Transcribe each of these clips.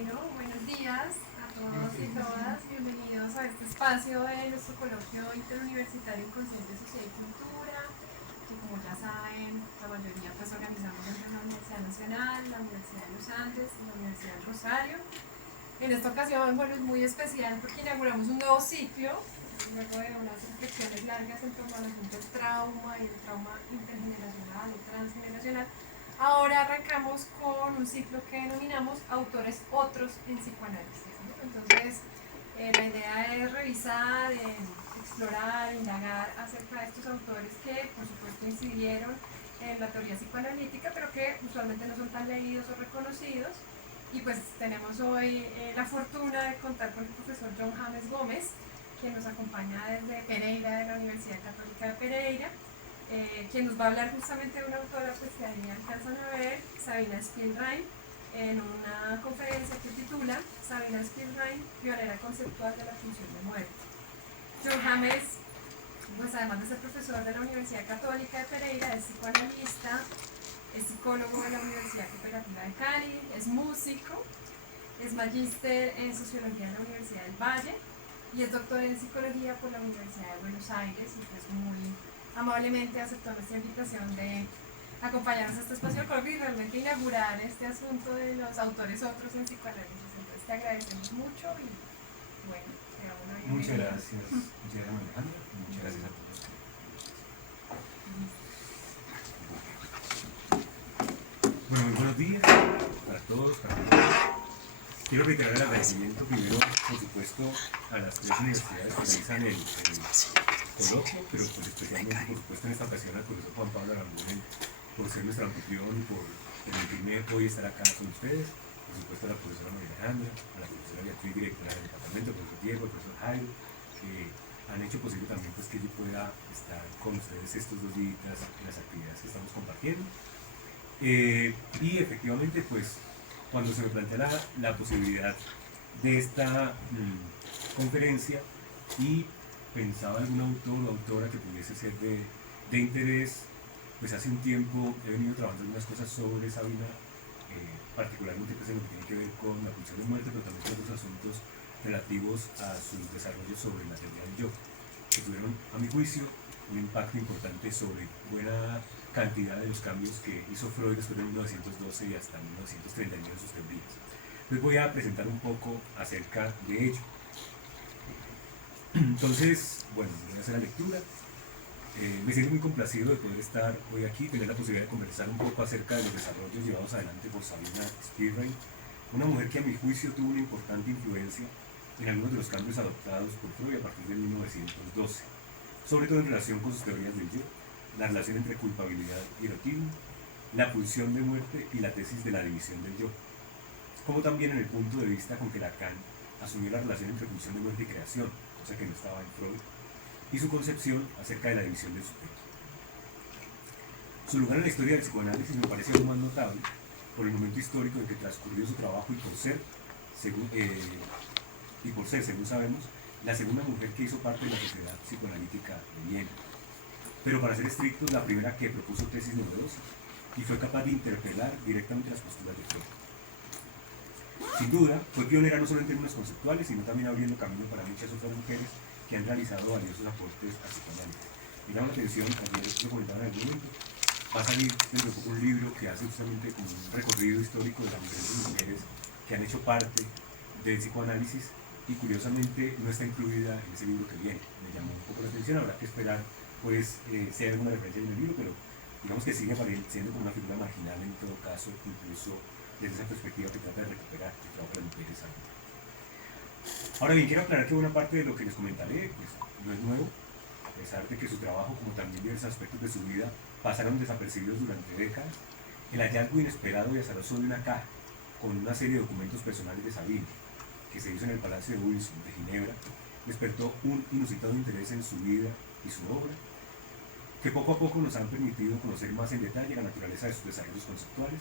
Bueno, buenos días a todos y todas. Bienvenidos a este espacio de nuestro coloquio interuniversitario en Conciencia, Sociedad y Cultura, que como ya saben, la mayoría pues organizamos entre la Universidad Nacional, la Universidad de los Andes y la Universidad del Rosario. En esta ocasión, bueno, es muy especial porque inauguramos un nuevo ciclo, luego de unas reflexiones largas en torno al asunto del trauma y el trauma intergeneracional y transgeneracional. Ahora arrancamos con un ciclo que denominamos Autores Otros en Psicoanálisis, ¿no? Entonces, la idea es revisar, explorar, indagar acerca de estos autores que, por supuesto, incidieron en la teoría psicoanalítica, pero que usualmente no son tan leídos o reconocidos. Y pues tenemos hoy la fortuna de contar con el profesor John James Gómez, quien nos acompaña desde Pereira, de la Universidad Católica de Pereira, quien nos va a hablar justamente de una autora pues, que ahí alcanzan a ver, Sabina Spielrein, en una conferencia que titula Sabina Spielrein, pionera conceptual de la función de muerte. John James, pues además de ser profesor de la Universidad Católica de Pereira, es psicoanalista, es psicólogo de la Universidad Cooperativa de Cali, es músico, es magíster en sociología en la Universidad del Valle y es doctor en psicología por la Universidad de Buenos Aires, y pues muy amablemente aceptó nuestra invitación de acompañarnos a este espacio coloquio y realmente inaugurar este asunto de los autores otros en psicoanálisis. Entonces te agradecemos mucho y bueno, te damos una bienvenida. Muchas gracias Alejandra, muchas gracias a todos. Bueno, muy buenos días para todos, para todos. Quiero reiterar el agradecimiento primero, por supuesto, a las tres universidades que realizan el coloquio, pero pues especialmente, por supuesto, en esta ocasión al profesor Juan Pablo Aramón por ser nuestro anfitrión y por permitirme hoy estar acá con ustedes. Por supuesto, a la profesora María Alejandra, a la profesora Beatriz, directora del departamento, al profesor Diego, al profesor Jairo, que han hecho posible también pues, que yo pueda estar con ustedes estos 2 días en las actividades que estamos compartiendo. Y efectivamente, pues, cuando se me plantea la posibilidad de esta conferencia y pensaba algún autor o autora que pudiese ser de interés, pues hace un tiempo he venido trabajando en unas cosas sobre Sabina, particularmente pues, en lo que tiene que ver con la pulsión de muerte, pero también con otros asuntos relativos a sus desarrollos sobre la teoría del yo, que tuvieron, a mi juicio, un impacto importante sobre buena cantidad de los cambios que hizo Freud después de 1912 y hasta 1939 en sus teorías. Les voy a presentar un poco acerca de ello. Entonces, bueno, voy a hacer la lectura. Me siento muy complacido de poder estar hoy aquí, tener la posibilidad de conversar un poco acerca de los desarrollos llevados adelante por Sabina Spielrein, una mujer que a mi juicio tuvo una importante influencia en algunos de los cambios adoptados por Freud a partir de 1912, sobre todo en relación con sus teorías del yo, la relación entre culpabilidad y erotismo, la pulsión de muerte y la tesis de la división del yo, como también en el punto de vista con que Lacan asumió la relación entre pulsión de muerte y creación, cosa que no estaba en Freud, y su concepción acerca de la división del sujeto. Su lugar en la historia del psicoanálisis me parece aún más notable por el momento histórico en que transcurrió su trabajo y por ser, según sabemos, la segunda mujer que hizo parte de la Sociedad Psicoanalítica de Viena. Pero para ser estrictos, la primera que propuso tesis novedosas y fue capaz de interpelar directamente las posturas de Freud. Sin duda, fue pionera no solo en términos conceptuales, sino también abriendo camino para muchas otras mujeres que han realizado valiosos aportes al psicoanálisis. Me llama la atención, ayer lo comentaba en algún momento, va a salir dentro de poco un libro que hace justamente como un recorrido histórico de las diferentes mujeres que han hecho parte del psicoanálisis y curiosamente no está incluida en ese libro que viene. Me llamó un poco la atención, habrá que esperar pues si hay alguna referencia en el libro, pero digamos que sigue apareciendo como una figura marginal en todo caso, incluso desde esa perspectiva que trata de recuperar el trabajo de las mujeres. Ahora bien, quiero aclarar que buena parte de lo que les comentaré pues, no es nuevo, a pesar de que su trabajo, como también diversos aspectos de su vida, pasaron desapercibidos durante décadas. El hallazgo inesperado y azaroso de una caja con una serie de documentos personales de Sabine, que se hizo en el Palacio de Wilson de Ginebra, despertó un inusitado interés en su vida y su obra, que poco a poco nos han permitido conocer más en detalle la naturaleza de sus desarrollos conceptuales,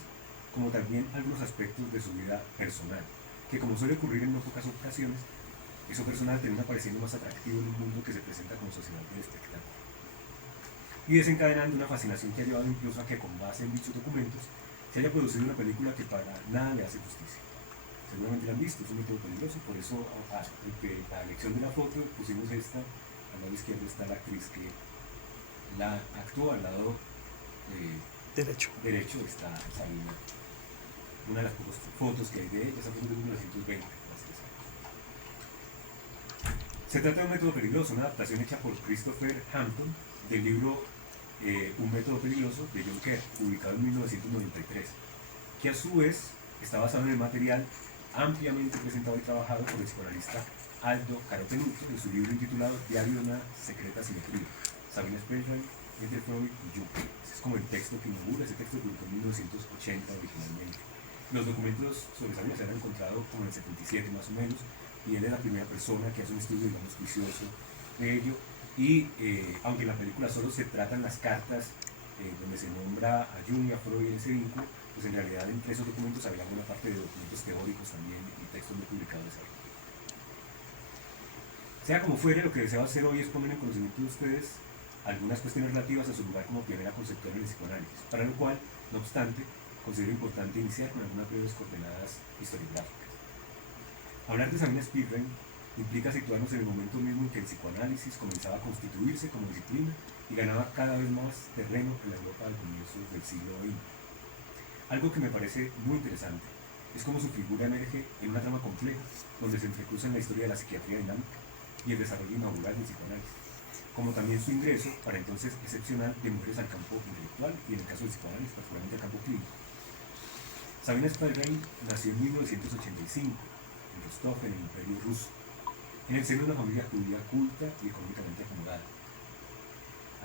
como también algunos aspectos de su vida personal, que como suele ocurrir en no pocas ocasiones, eso personal termina pareciendo más atractivo en un mundo que se presenta como sociedad del espectáculo. Y desencadenando una fascinación que ha llevado incluso a que con base en dichos documentos se haya producido una película que para nada le hace justicia. Se seguramente la han visto, es un método peligroso, por eso en la elección de la foto pusimos esta, al lado izquierdo está la actriz que la actuó, al lado derecho está Sabina, una de las pocas fotos que hay de ella, esa foto de 1920. Se trata de un método peligroso, una adaptación hecha por Christopher Hampton del libro Un método peligroso de John Kerr, publicado en 1993, que a su vez está basado en el material ampliamente presentado y trabajado por el psicoanalista Aldo Carotenuto en su libro intitulado Diario de una secreta simetría, Sabina Spellrein, entre Freud y Jung. Ese es como el texto que inaugura, ese texto publicó en 1980 originalmente. Los documentos sobre Sabina se han encontrado como en el 77 más o menos, y él es la primera persona que hace un estudio, digamos, juicioso de ello, y aunque en la película solo se tratan las cartas donde se nombra a Jung y a Freud en ese vínculo, pues en realidad entre esos documentos había una parte de documentos teóricos también y textos no publicados ahí. Sea como fuere, lo que deseo hacer hoy es poner en conocimiento de ustedes algunas cuestiones relativas a su lugar como pionera conceptual en el psicoanálisis, para lo cual, no obstante, considero importante iniciar con algunas breves coordenadas historiográficas. Hablar de Sabina Spellrein implica situarnos en el momento mismo en que el psicoanálisis comenzaba a constituirse como disciplina y ganaba cada vez más terreno en la Europa al comienzo del siglo XX. Algo que me parece muy interesante es cómo su figura emerge en una trama compleja donde se entrecruzan la historia de la psiquiatría dinámica y el desarrollo inaugural del psicoanálisis, como también su ingreso, para entonces excepcional, de mujeres al campo intelectual y en el caso del psicoanálisis, particularmente al campo clínico. Sabina Spellrein nació en 1985 en Rostov, en el Imperio Ruso, en el seno de una familia judía culta y económicamente acomodada.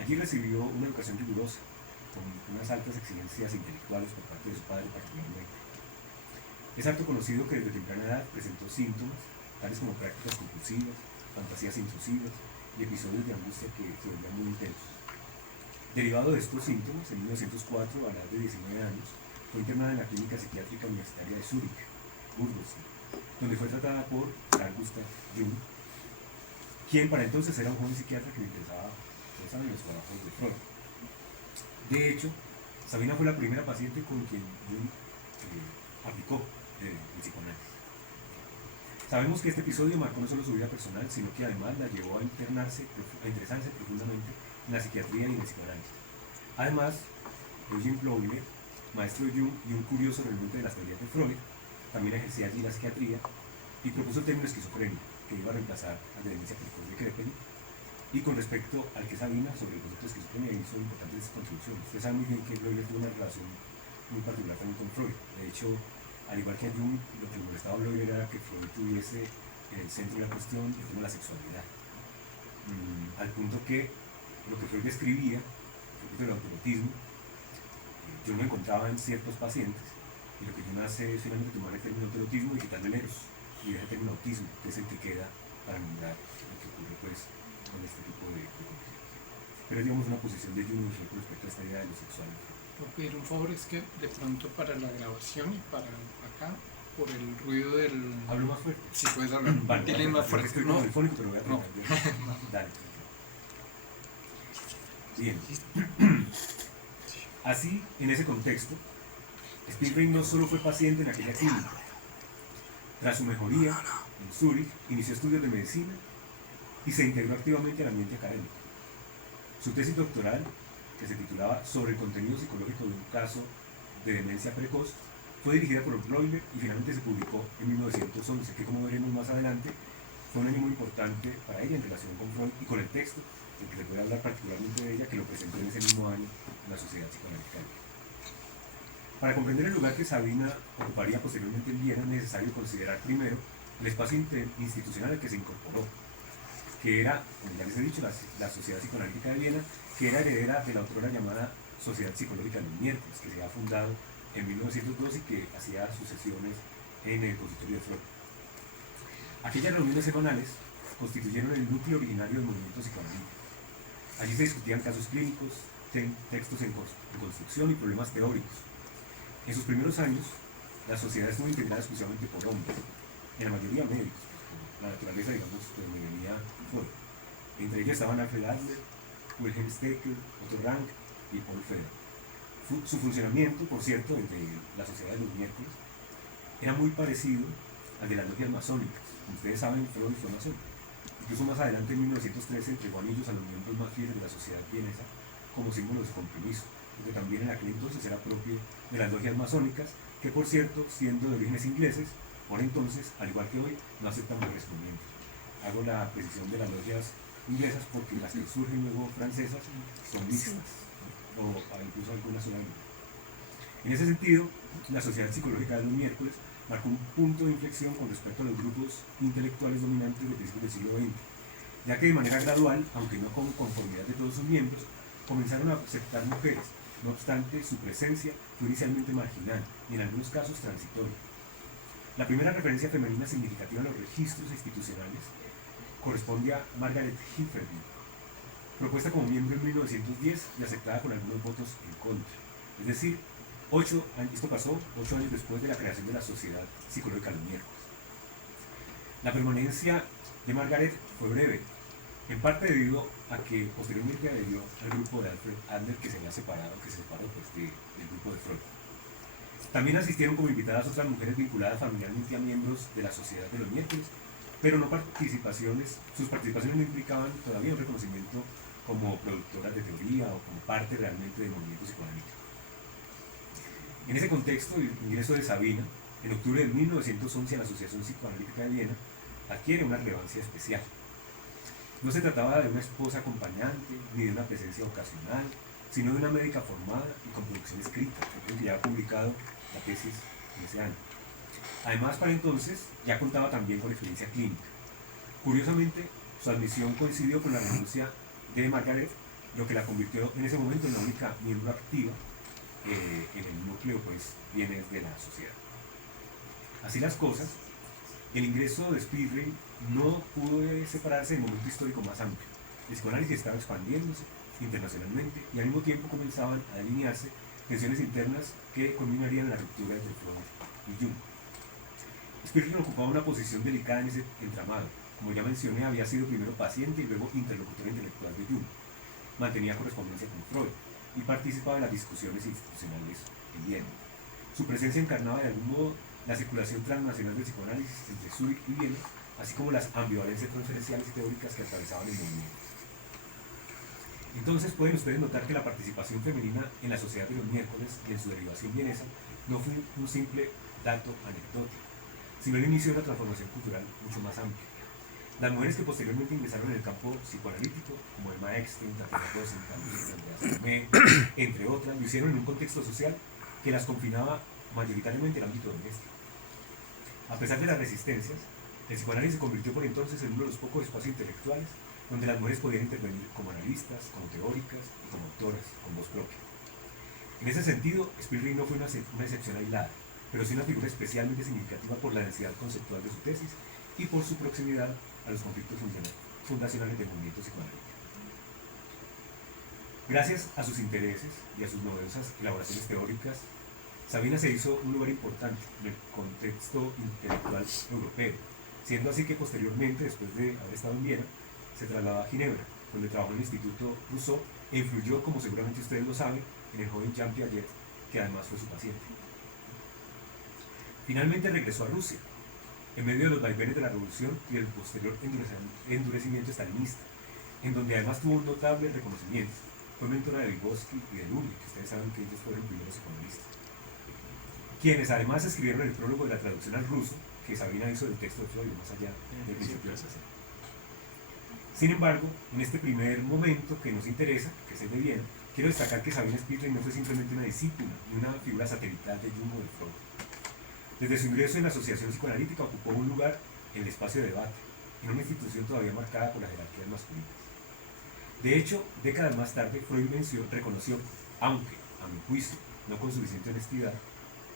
Allí recibió una educación rigurosa, con unas altas exigencias intelectuales por parte de su padre particularmente. Es harto conocido que desde temprana edad presentó síntomas, tales como prácticas compulsivas, fantasías intrusivas y episodios de angustia que se volvían muy intensos. Derivado de estos síntomas, en 1904, a la edad de 19 años, fue internada en la Clínica Psiquiátrica Universitaria de Zúrich, Burgosdorf, donde fue tratada por Carl Gustav Jung, quien para entonces era un joven psiquiatra que le interesaba en los trabajos de Freud. De hecho, Sabina fue la primera paciente con quien Jung aplicó el psicoanálisis. Sabemos que este episodio marcó no solo su vida personal, sino que además la llevó a interesarse profundamente en la psiquiatría y en el psicoanálisis. Además, Eugen Bleuler, maestro de Jung y un curioso referente de las teorías de Freud, también ejercía allí la psiquiatría y propuso el término esquizofrenia, que iba a reemplazar a la demencia precoz de Krepel. Y con respecto al que Sabina, sobre el concepto de esquizofrenia, hizo importantes contribuciones. Ustedes saben muy bien que Bleuler tuvo una relación muy particular también con Freud. De hecho, al igual que a Jung, lo que le molestaba a Bleuler era que Freud tuviese en el centro de la cuestión el tema de la sexualidad. Al punto que lo que Freud describía, el autoerotismo, Jung lo encontraba en ciertos pacientes, y lo que Jung hace es finalmente tomar el término autoerotismo y quitarle el eros, y el término autismo, que es el que queda para nombrar lo que ocurre pues con este tipo de condiciones. Pero es, digamos, una posición de Jung con respecto a esta idea de lo sexual. Por pedir un favor, es que de pronto para la grabación y para acá, por el ruido del... ¿Hablo más fuerte? Si puedes hablar Vale, más fuerte. Estoy con el fónico, pero voy a tratar no. Dale. Bien. Así, en ese contexto, Spellrein no solo fue paciente en aquella clínica. Tras su mejoría, en Zúrich, inició estudios de medicina y se integró activamente al ambiente académico. Su tesis doctoral, que se titulaba Sobre el contenido psicológico de un caso de demencia precoz, fue dirigida por Bleuler y finalmente se publicó en 1911, que, como veremos más adelante, fue un año muy importante para ella en relación con Freud y con el texto, del que se puede hablar particularmente de ella, que lo presentó en ese mismo año en la Sociedad Psicoanalítica. Para comprender el lugar que Sabina ocuparía posteriormente en Viena, es necesario considerar primero el espacio institucional al que se incorporó, que era, como ya les he dicho, la Sociedad Psicoanalítica de Viena, que era heredera de la otrora llamada Sociedad Psicológica de los Miércoles, que se había fundado en 1902 y que hacía sus sesiones en el consultorio de Freud. Aquellas reuniones semanales constituyeron el núcleo originario del movimiento psicoanalítico. Allí se discutían casos clínicos, textos en construcción y problemas teóricos. En sus primeros años, la sociedad estuvo integrada exclusivamente por hombres, en la mayoría médicos, por la naturaleza, digamos, de donde venía Freud. Entre ellos estaban Alfred Adler, Wilhelm Stekel, Otto Rank y Paul Feder. Su funcionamiento, por cierto, el de la Sociedad de los Miércoles, era muy parecido al de las logias masónicas. Como ustedes saben, Freud fue masón. Incluso más adelante, en 1913, entregó anillos a los miembros más fieles de la sociedad vienesa como símbolo de su compromiso, que también en aquel entonces era propio de las logias masónicas, que por cierto, siendo de orígenes ingleses, por entonces, al igual que hoy, no aceptan mujeres como miembros. Hago la precisión de las logias inglesas porque las que surgen luego francesas son mixtas, ¿no? O incluso algunas solamente. En ese sentido, la Sociedad Psicológica de los Miércoles marcó un punto de inflexión con respecto a los grupos intelectuales dominantes de principios del siglo XX, ya que de manera gradual, aunque no con conformidad de todos sus miembros, comenzaron a aceptar mujeres. No obstante, su presencia fue inicialmente marginal y en algunos casos transitoria. La primera referencia femenina significativa en los registros institucionales corresponde a Margaret Hilferty, propuesta como miembro en 1910 y aceptada con algunos votos en contra. Es decir, esto pasó 8 años después de la creación de la Sociedad Psicológica de los Miércoles. La permanencia de Margaret fue breve, en parte debido a que posteriormente adherió al grupo de Alfred Adler que se separó pues, del grupo de Freud. También asistieron como invitadas otras mujeres vinculadas familiarmente a miembros de la Sociedad de los Miércoles, pero sus participaciones no implicaban todavía un reconocimiento como productoras de teoría o como parte realmente del movimiento psicoanalítico. En ese contexto, el ingreso de Sabina, en octubre de 1911 a la Asociación Psicoanalítica de Viena, adquiere una relevancia especial. No se trataba de una esposa acompañante, ni de una presencia ocasional, sino de una médica formada y con producción escrita, que ya ha publicado la tesis en ese año. Además, para entonces, ya contaba también con experiencia clínica. Curiosamente, su admisión coincidió con la renuncia de Margaret, lo que la convirtió en ese momento en la única miembro activa en el núcleo, pues, bienes de la sociedad. Así las cosas, el ingreso de Spidring no pudo separarse del momento histórico más amplio. El psicoanálisis estaba expandiéndose internacionalmente y al mismo tiempo comenzaban a delinearse tensiones internas que culminarían en la ruptura entre Freud y Jung. Spidring ocupaba una posición delicada en ese entramado. Como ya mencioné, había sido primero paciente y luego interlocutor intelectual de Jung. Mantenía correspondencia con Freud y participaba en las discusiones institucionales en Viena. Su presencia encarnaba de algún modo la circulación transnacional del psicoanálisis entre Zúrich y Viena, así como las ambivalencias transferenciales y teóricas que atravesaban el movimiento. Entonces pueden ustedes notar que la participación femenina en la Sociedad de los Miércoles y en su derivación vienesa no fue un simple dato anecdótico, sino el inicio de una transformación cultural mucho más amplia. Las mujeres que posteriormente ingresaron en el campo psicoanalítico, como Emma Eckstein, Tatiana Rosenthal, Andrea Salomé, entre otras, lo hicieron en un contexto social que las confinaba mayoritariamente al ámbito doméstico. A pesar de las resistencias, el psicoanálisis se convirtió por entonces en uno de los pocos espacios intelectuales donde las mujeres podían intervenir como analistas, como teóricas y como autoras, con voz propia. En ese sentido, Spidring no fue una excepción aislada, pero sí una figura especialmente significativa por la densidad conceptual de su tesis y por su proximidad a los conflictos fundacionales del movimiento psicoanalítico. Gracias a sus intereses y a sus novedosas elaboraciones teóricas, Sabina se hizo un lugar importante en el contexto intelectual europeo, siendo así que posteriormente, después de haber estado en Viena, se trasladó a Ginebra, donde trabajó en el Instituto Rousseau e influyó, como seguramente ustedes lo saben, en el joven Jean Piaget, que además fue su paciente. Finalmente regresó a Rusia, en medio de los vaivenes de la revolución y del posterior endurecimiento stalinista, en donde además tuvo un notable reconocimiento. Fue mentora de Vygotsky y de Luria, que ustedes saben que ellos fueron primeros psicoanalistas, quienes además escribieron el prólogo de la traducción al ruso que Sabina hizo del texto de Freud más allá del principio de la sociedad. Sin embargo, en este primer momento que nos interesa, que es el de Viena, quiero destacar que Sabina Spidring no fue simplemente una discípula ni una figura satelital de Jung o de Freud. Desde su ingreso en la Asociación Psicoanalítica ocupó un lugar en el espacio de debate, en una institución todavía marcada por las jerarquías masculinas. De hecho, décadas más tarde, Freud reconoció, aunque a mi juicio no con suficiente honestidad,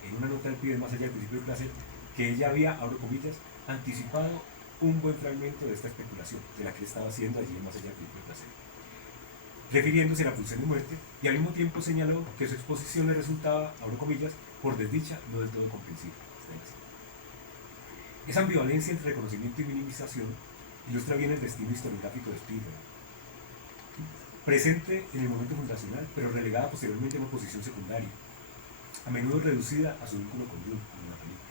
en una nota del pie más allá del principio de placer, que ella había, abro comillas, anticipado un buen fragmento de esta especulación, de la que estaba haciendo allí más allá del principio de placer, refiriéndose a la pulsión de muerte, y al mismo tiempo señaló que su exposición le resultaba, abro comillas, por desdicha, no del todo comprensible. Esa ambivalencia entre reconocimiento y minimización ilustra bien el destino historiográfico de Spidring, presente en el momento fundacional, pero relegada posteriormente a una posición secundaria, a menudo reducida a su vínculo con Jung, como una película.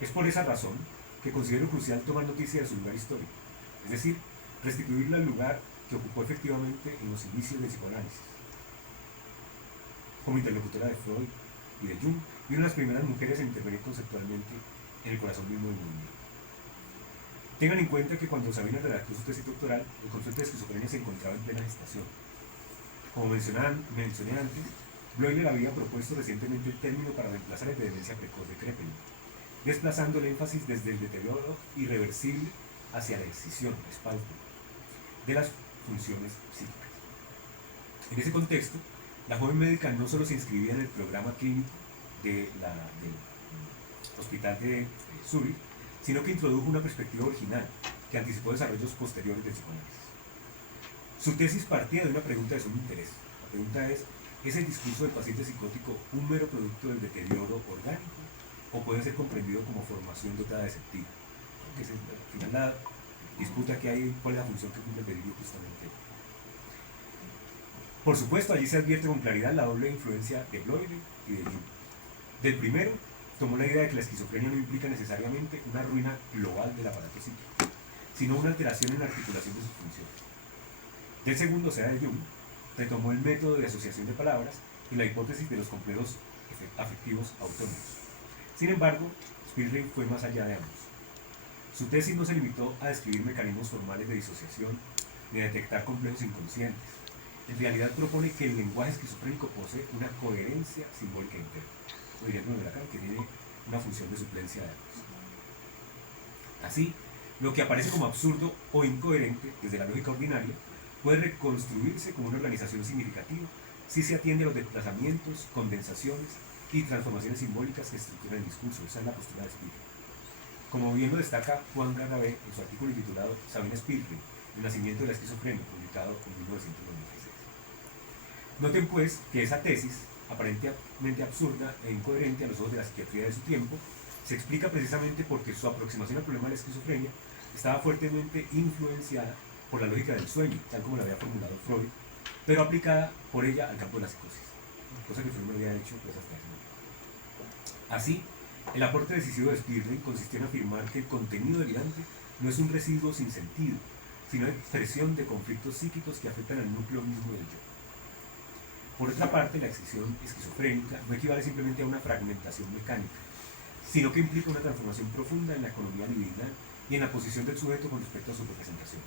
Es por esa razón que considero crucial tomar noticia de su lugar histórico, es decir, restituirle al lugar que ocupó efectivamente en los inicios del psicoanálisis. Como interlocutora de Freud y de Jung, y una de las primeras mujeres en intervenir conceptualmente en el corazón mismo del mundo. Tengan en cuenta que cuando Sabina redactó su tesis doctoral, el concepto de esquizofrenia se encontraba en plena gestación. Como mencioné antes, Bloiler había propuesto recientemente el término para reemplazar el de demencia precoz de Kraepelin, desplazando el énfasis desde el deterioro irreversible hacia la escisión, espalda, de las funciones psíquicas. En ese contexto, la joven médica no solo se inscribía en el programa clínico del Hospital de Zúrich, sino que introdujo una perspectiva original que anticipó desarrollos posteriores del psicoanálisis. Su tesis partía de una pregunta de sumo interés. La pregunta ¿es el discurso del paciente psicótico un mero producto del deterioro orgánico o puede ser comprendido como formación dotada de sentido? Que es al final la disputa que hay, cuál es la función que cumple el delirio justamente. Por supuesto, allí se advierte con claridad la doble influencia de Bloiler y de Jung. Del primero, tomó la idea de que la esquizofrenia no implica necesariamente una ruina global del aparato psíquico, sino una alteración en la articulación de sus funciones. Del segundo, o sea, de Jung, retomó el método de asociación de palabras y la hipótesis de los complejos afectivos autónomos. Sin embargo, Spirling fue más allá de ambos. Su tesis no se limitó a describir mecanismos formales de disociación ni a detectar complejos inconscientes. En realidad propone que el lenguaje esquizofrénico posee una coherencia simbólica interna, o diríamos de Lacan, que tiene una función de suplencia de ambos. Así, lo que aparece como absurdo o incoherente desde la lógica ordinaria puede reconstruirse como una organización significativa si se atiende a los desplazamientos, condensaciones y transformaciones simbólicas que estructuran el discurso. Esa es la postura de Spirling. Como bien lo destaca Juan Garabé en su artículo titulado Sabina Spirling, El nacimiento de la esquizofrenia, publicado en 1996. Noten pues que esa tesis, aparentemente absurda e incoherente a los ojos de la psiquiatría de su tiempo, se explica precisamente porque su aproximación al problema de la esquizofrenia estaba fuertemente influenciada por la lógica del sueño, tal como la había formulado Freud, pero aplicada por ella al campo de la psicosis, cosa que Freud no había hecho pues, hasta ese momento. Así, el aporte decisivo de Spirling consistió en afirmar que el contenido delirante no es un residuo sin sentido, sino expresión de conflictos psíquicos que afectan al núcleo mismo del yo. Por otra parte, la excisión esquizofrénica no equivale simplemente a una fragmentación mecánica, sino que implica una transformación profunda en la economía libidinal y en la posición del sujeto con respecto a sus representaciones.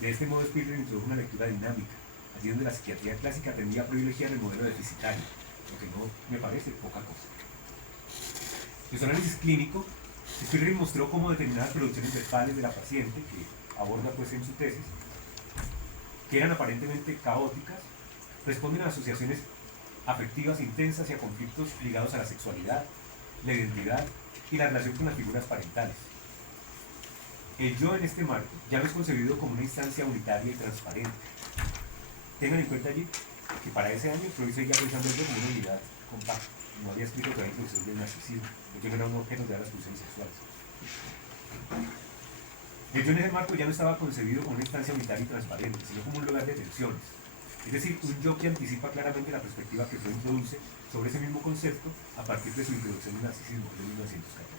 De este modo, Spirling introdujo una lectura dinámica, allí donde la psiquiatría clásica tendía a privilegiar el modelo deficitario, lo que no me parece poca cosa. En su análisis clínico, Spirling mostró cómo determinadas producciones verbales de la paciente, que aborda pues en su tesis, que eran aparentemente caóticas, responden a asociaciones afectivas intensas y a conflictos ligados a la sexualidad, la identidad y la relación con las figuras parentales. El yo en este marco ya no es concebido como una instancia unitaria y transparente. Tengan en cuenta allí que para ese año Freud seguía pensando el yo como una unidad compacta. No había escrito todavía que el del narcisismo, el yo era un objeto de las pulsiones sexuales. El yo en ese marco ya no estaba concebido como una instancia unitaria y transparente, sino como un lugar de tensiones. Es decir, un yo que anticipa claramente la perspectiva que Freud introduce sobre ese mismo concepto a partir de su introducción del narcisismo de 1914.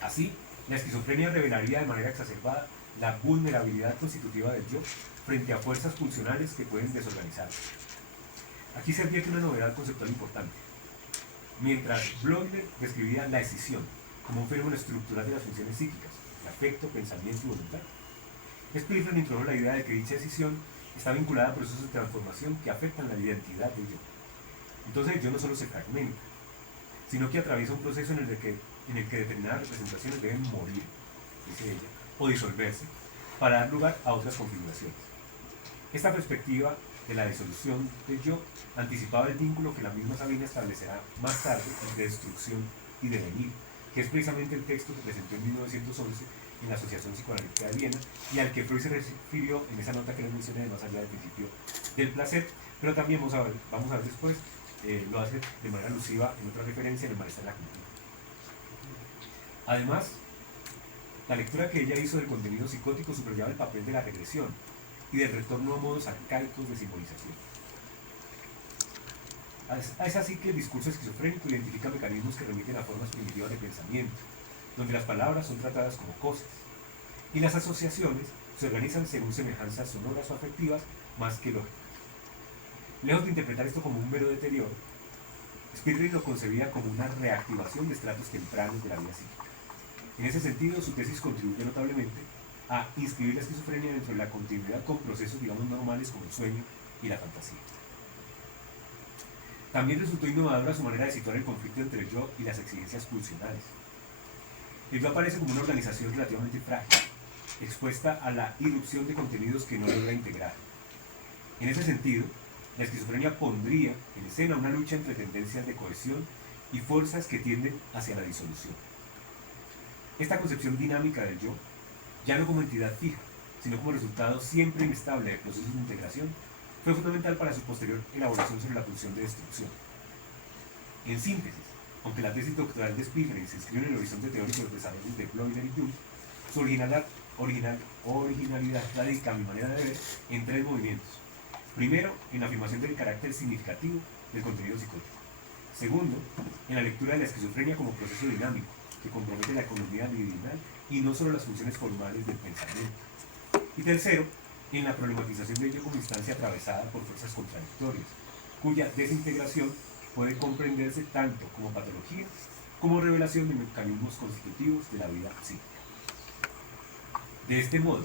Así, la esquizofrenia revelaría de manera exacerbada la vulnerabilidad constitutiva del yo frente a fuerzas pulsionales que pueden desorganizarse. Aquí se advierte una novedad conceptual importante. Mientras Bloiler describía la escisión como un fenómeno estructural de las funciones psíquicas, de afecto, pensamiento y voluntad, Spirling introdujo la idea de que dicha escisión está vinculada a procesos de transformación que afectan la identidad del yo. Entonces el yo no solo se fragmenta, sino que atraviesa un proceso en el que determinadas representaciones deben morir, dice ella, o disolverse, para dar lugar a otras configuraciones. Esta perspectiva de la disolución del yo anticipaba el vínculo que la misma Sabina establecerá más tarde entre destrucción y devenir, que es precisamente el texto que presentó en 1911 en la Asociación Psicoanalítica de Viena y al que Freud se refirió en esa nota que les mencioné de más allá del principio del placer, pero también vamos a ver después, lo hace de manera alusiva en otra referencia en el malestar de la cultura. Además, la lectura que ella hizo del contenido psicótico subrayaba el papel de la regresión y del retorno a modos arcaicos de simbolización. Es así que el discurso esquizofrénico identifica mecanismos que remiten a formas primitivas de pensamiento, donde las palabras son tratadas como cosas, y las asociaciones se organizan según semejanzas sonoras o afectivas más que lógicas. Lejos de interpretar esto como un mero deterioro, Spearlin lo concebía como una reactivación de estratos tempranos de la vida psíquica. En ese sentido, su tesis contribuye notablemente a inscribir la esquizofrenia dentro de la continuidad con procesos, digamos, normales como el sueño y la fantasía. También resultó innovadora su manera de situar el conflicto entre el yo y las exigencias pulsionales. El yo aparece como una organización relativamente frágil, expuesta a la irrupción de contenidos que no logra integrar. En ese sentido, la esquizofrenia pondría en escena una lucha entre tendencias de cohesión y fuerzas que tienden hacia la disolución. Esta concepción dinámica del yo, ya no como entidad fija, sino como resultado siempre inestable de procesos de integración, fue fundamental para su posterior elaboración sobre la pulsión de destrucción. En síntesis, aunque la tesis doctoral de Spearlin se inscribe en el horizonte teórico de los desarrollos de Bloiner y Jung, su originalidad radica, a mi manera de ver, en tres movimientos. Primero, en la afirmación del carácter significativo del contenido psicótico. Segundo, en la lectura de la esquizofrenia como proceso dinámico, que compromete la economía libidinal y no solo las funciones formales del pensamiento. Y tercero, en la problematización de ello como instancia atravesada por fuerzas contradictorias, cuya desintegración puede comprenderse tanto como patología como revelación de mecanismos constitutivos de la vida psíquica. De este modo,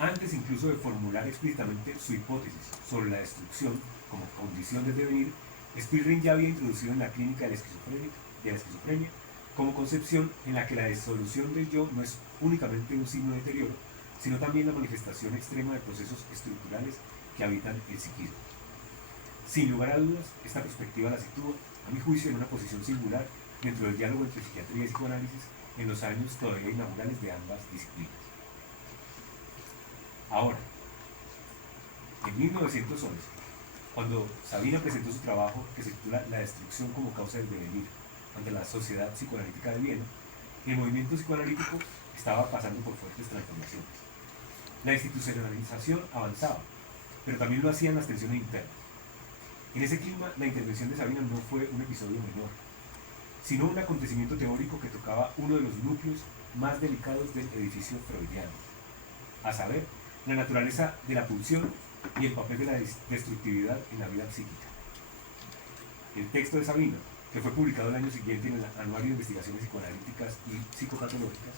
antes incluso de formular explícitamente su hipótesis sobre la destrucción como condición del devenir, Spearlin ya había introducido en la clínica de la esquizofrenia como concepción en la que la disolución del yo no es únicamente un signo de deterioro, sino también la manifestación extrema de procesos estructurales que habitan el psiquismo. Sin lugar a dudas, esta perspectiva la sitúa, a mi juicio, en una posición singular dentro del diálogo entre psiquiatría y psicoanálisis en los años todavía inaugurales de ambas disciplinas. Ahora, en 1911, cuando Sabina presentó su trabajo que se titula La destrucción como causa del devenir ante la Sociedad Psicoanalítica de Viena, el movimiento psicoanalítico estaba pasando por fuertes transformaciones. La institucionalización avanzaba, pero también lo hacían las tensiones internas. En ese clima, la intervención de Sabina no fue un episodio menor, sino un acontecimiento teórico que tocaba uno de los núcleos más delicados del edificio freudiano, a saber, la naturaleza de la pulsión y el papel de la destructividad en la vida psíquica. El texto de Sabina, que fue publicado el año siguiente en el Anuario de Investigaciones Psicoanalíticas y Psicopatológicas,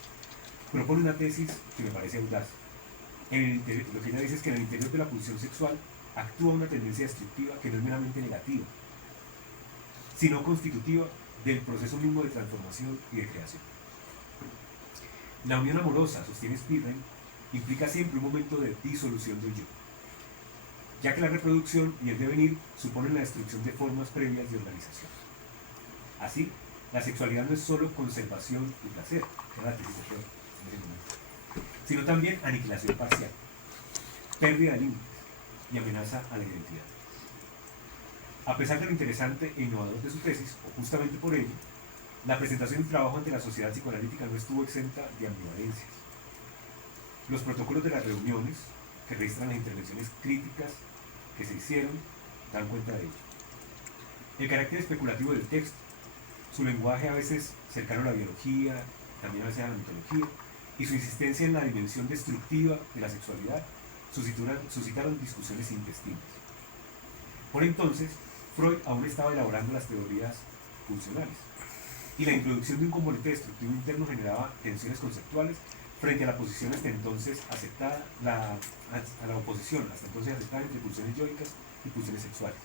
propone una tesis que me parece audaz. Lo que ella dice es que en el interior de la pulsión sexual actúa una tendencia destructiva que no es meramente negativa, sino constitutiva del proceso mismo de transformación y de creación. La unión amorosa, sostiene Spearlin, implica siempre un momento de disolución del yo, ya que la reproducción y el devenir suponen la destrucción de formas previas de organización. Así, la sexualidad no es solo conservación y placer, que era la tesis de Freud en ese momento, sino también aniquilación parcial, pérdida de límites y amenaza a la identidad. A pesar de lo interesante e innovador de su tesis, o justamente por ello, la presentación del trabajo ante la sociedad psicoanalítica no estuvo exenta de ambivalencias. Los protocolos de las reuniones, que registran las intervenciones críticas que se hicieron, dan cuenta de ello. El carácter especulativo del texto, su lenguaje a veces cercano a la biología, también a veces a la mitología, y su insistencia en la dimensión destructiva de la sexualidad, suscitaron discusiones intestinas. Por entonces, Freud aún estaba elaborando las teorías funcionales, y la introducción de un componente destructivo interno generaba tensiones conceptuales frente a la posición hasta entonces aceptada, a la oposición hasta entonces aceptada entre pulsiones yoicas y pulsiones sexuales,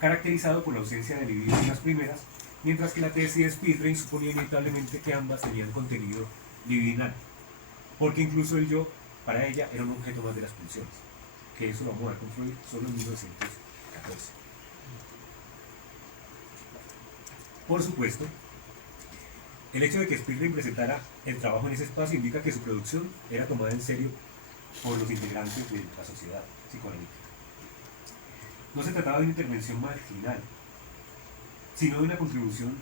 caracterizado por la ausencia de libido en las primeras, mientras que la tesis de Spearlin suponía inevitablemente que ambas tenían contenido libidinal, porque incluso el yo, para ella, era un objeto más de las pulsiones, que eso lo vamos a ver con Freud solo en 1914. Por supuesto, el hecho de que Spearlin presentara el trabajo en ese espacio indica que su producción era tomada en serio por los integrantes de la sociedad psicoanalítica. No se trataba de una intervención marginal, sino de una contribución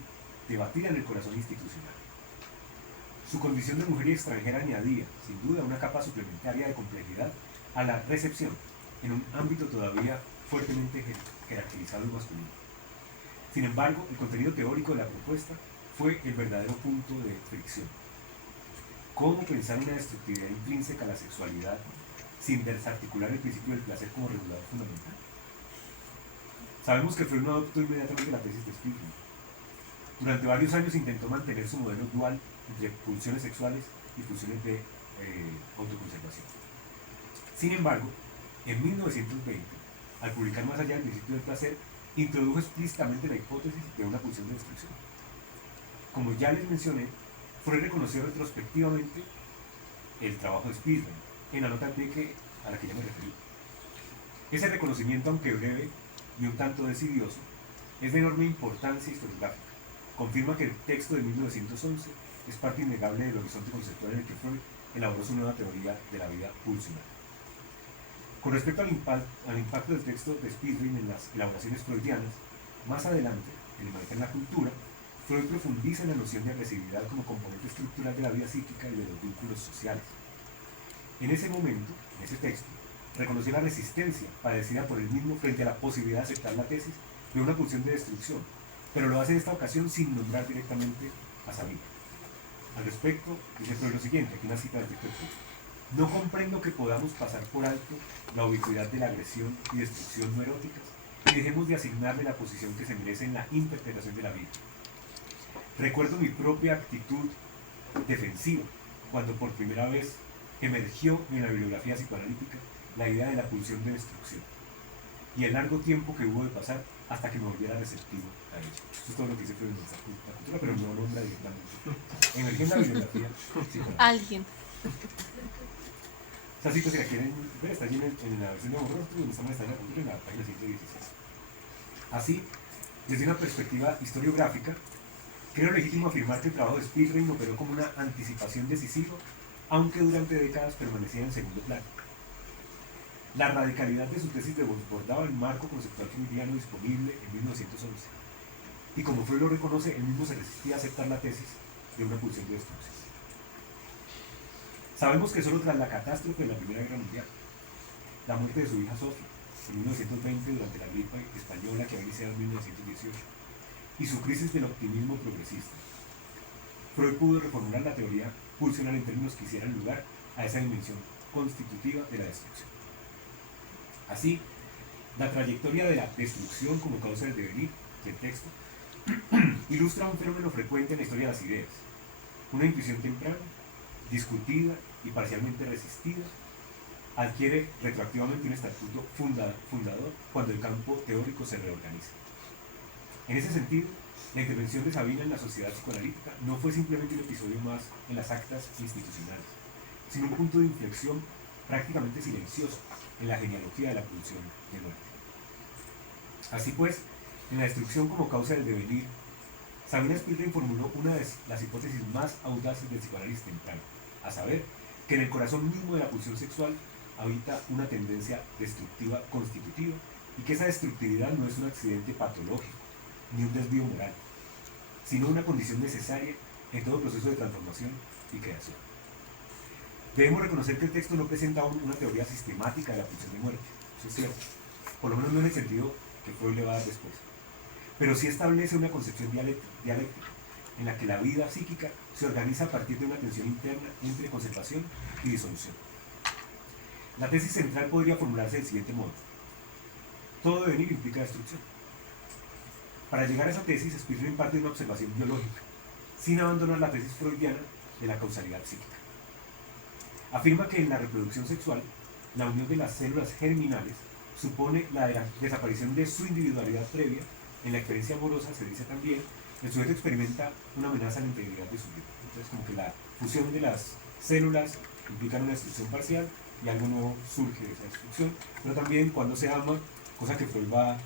debatida en el corazón institucional. Su condición de mujer y extranjera añadía, sin duda, una capa suplementaria de complejidad a la recepción en un ámbito todavía fuertemente jerarquizado y masculino. Sin embargo, el contenido teórico de la propuesta fue el verdadero punto de fricción. ¿Cómo pensar una destructividad intrínseca a la sexualidad sin desarticular el principio del placer como regulador fundamental? Sabemos que Freud no adoptó inmediatamente la tesis de Spiegelman. Durante varios años intentó mantener su modelo dual entre pulsiones sexuales y pulsiones de autoconservación. Sin embargo, en 1920, al publicar Más allá del principio del placer, introdujo explícitamente la hipótesis de una pulsión de destrucción. Como ya les mencioné, Freud reconoció retrospectivamente el trabajo de Spiegelman en la nota a la que ya me referí. Ese reconocimiento, aunque breve y un tanto decidioso, es de enorme importancia historiográfica. Confirma que el texto de 1911 es parte innegable del horizonte conceptual en el que Freud elaboró su nueva teoría de la vida pulsional. Con respecto al impacto del texto de Spiegelman en las elaboraciones freudianas, más adelante, en el Humanidad en la cultura, Freud profundiza en la noción de agresividad como componente estructural de la vida psíquica y de los vínculos sociales. En ese momento, en ese texto, reconoció la resistencia padecida por él mismo frente a la posibilidad de aceptar la tesis de una pulsión de destrucción, pero lo hace en esta ocasión sin nombrar directamente a Sabina. Al respecto, dice Freud lo siguiente, aquí una cita del texto de Freud: no comprendo que podamos pasar por alto la ubicuidad de la agresión y destrucción no eróticas y dejemos de asignarle la posición que se merece en la interpretación de la vida. Recuerdo mi propia actitud defensiva cuando por primera vez emergió en la bibliografía psicoanalítica la idea de la pulsión de destrucción y el largo tiempo que hubo de pasar hasta que me volviera receptivo a ella. Esto es todo lo que dice Freud en nuestra cultura, pero no nombra directamente. Emergió en la bibliografía psicoanalítica. Alguien. Esta cita, si la quieren ver, está allí en la versión de Borrón, donde está en la cultura, en la página 116. Así, desde una perspectiva historiográfica, creo legítimo afirmar que el trabajo de Spiegelman operó como una anticipación decisiva, aunque durante décadas permanecía en segundo plano. La radicalidad de su tesis desbordaba el marco conceptual freudiano disponible en 1911, y como Freud lo reconoce, él mismo se resistía a aceptar la tesis de una pulsión de destrucción. Sabemos que solo tras la catástrofe de la Primera Guerra Mundial, la muerte de su hija Sofía en 1920 durante la gripe española que había iniciado en 1918, y su crisis del optimismo progresista, Freud pudo reformular la teoría pulsional en términos que hicieran lugar a esa dimensión constitutiva de la destrucción. Así, la trayectoria de la destrucción como causa del devenir del texto ilustra un fenómeno frecuente en la historia de las ideas: una intuición temprana, discutida y parcialmente resistida, adquiere retroactivamente un estatuto fundador cuando el campo teórico se reorganiza. En ese sentido, la intervención de Sabina en la sociedad psicoanalítica no fue simplemente un episodio más en las actas institucionales, sino un punto de inflexión prácticamente silencioso en la genealogía de la pulsión de muerte. Así pues, en la destrucción como causa del devenir, Sabina Spiegelman formuló una de las hipótesis más audaces del psicoanálisis temprano, a saber, que en el corazón mismo de la pulsión sexual habita una tendencia destructiva constitutiva y que esa destructividad no es un accidente patológico ni un desvío moral, sino una condición necesaria en todo proceso de transformación y creación. Debemos reconocer que el texto no presenta aún una teoría sistemática de la pulsión de muerte, eso es cierto, por lo menos no en el sentido que Freud le va a dar después, pero sí establece una concepción dialéctica en la que la vida psíquica se organiza a partir de una tensión interna entre conservación y disolución. La tesis central podría formularse del siguiente modo: todo devenir implica destrucción. Para llegar a esa tesis, Spiegelman parte de una observación biológica, sin abandonar la tesis freudiana de la causalidad psíquica. Afirma que en la reproducción sexual, la unión de las células germinales supone la desaparición de su individualidad previa. En la experiencia amorosa, se dice también, el sujeto experimenta una amenaza a la integridad de su vida. Entonces, como que la fusión de las células implica una destrucción parcial y algo nuevo surge de esa destrucción, pero también cuando se ama, cosa que Freud va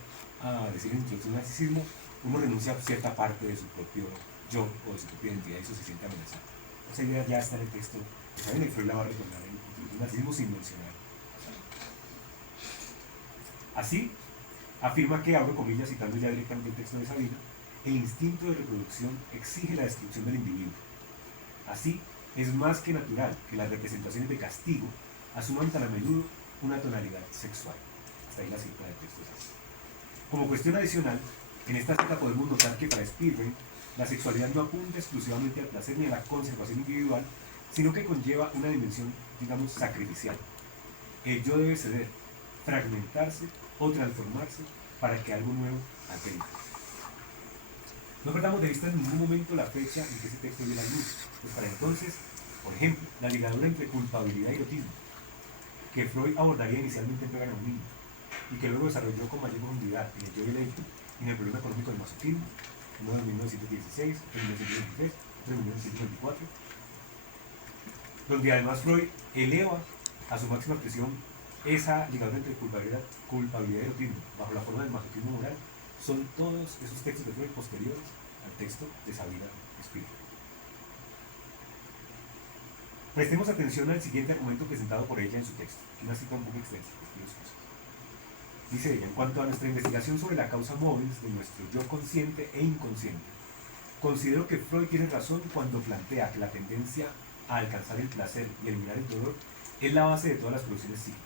a decir en Introducción al Narcisismo, uno renuncia a cierta parte de su propio yo o de su propia identidad y eso se siente amenazado. Esa idea ya está en el texto de Sabina y Freud la va a retornar en Introducción al Narcisismo sin mencionar. Así, afirma que, abro comillas, citando ya directamente el texto de Sabina, el instinto de reproducción exige la destrucción del individuo. Así, es más que natural que las representaciones de castigo asuman tan a menudo una tonalidad sexual. Hasta ahí la cita del texto. Como cuestión adicional, en esta cita podemos notar que para Spielberg la sexualidad no apunta exclusivamente al placer ni a la conservación individual, sino que conlleva una dimensión, digamos, sacrificial. El yo debe ceder, fragmentarse o transformarse para que algo nuevo advenga. No perdamos de vista en ningún momento la fecha en que ese texto dio la luz, pues para entonces, por ejemplo, la ligadura entre culpabilidad y erotismo, que Freud abordaría inicialmente en Pegan a un niño, y que luego desarrolló con mayor profundidad en el yo y el ego, y en el problema económico del masoquismo, uno en 1916, otro en 1923, otro en 1924, donde además Freud eleva a su máxima expresión esa ligadura entre culpabilidad y erotismo, bajo la forma del masoquismo moral. Son todos esos textos de Freud posteriores al texto de Sabina Spielberg. Prestemos atención al siguiente argumento presentado por ella en su texto, una cita un poco extensa. Dice ella: en cuanto a nuestra investigación sobre la causa móvil de nuestro yo consciente e inconsciente, considero que Freud tiene razón cuando plantea que la tendencia a alcanzar el placer y eliminar el dolor es la base de todas las producciones psíquicas.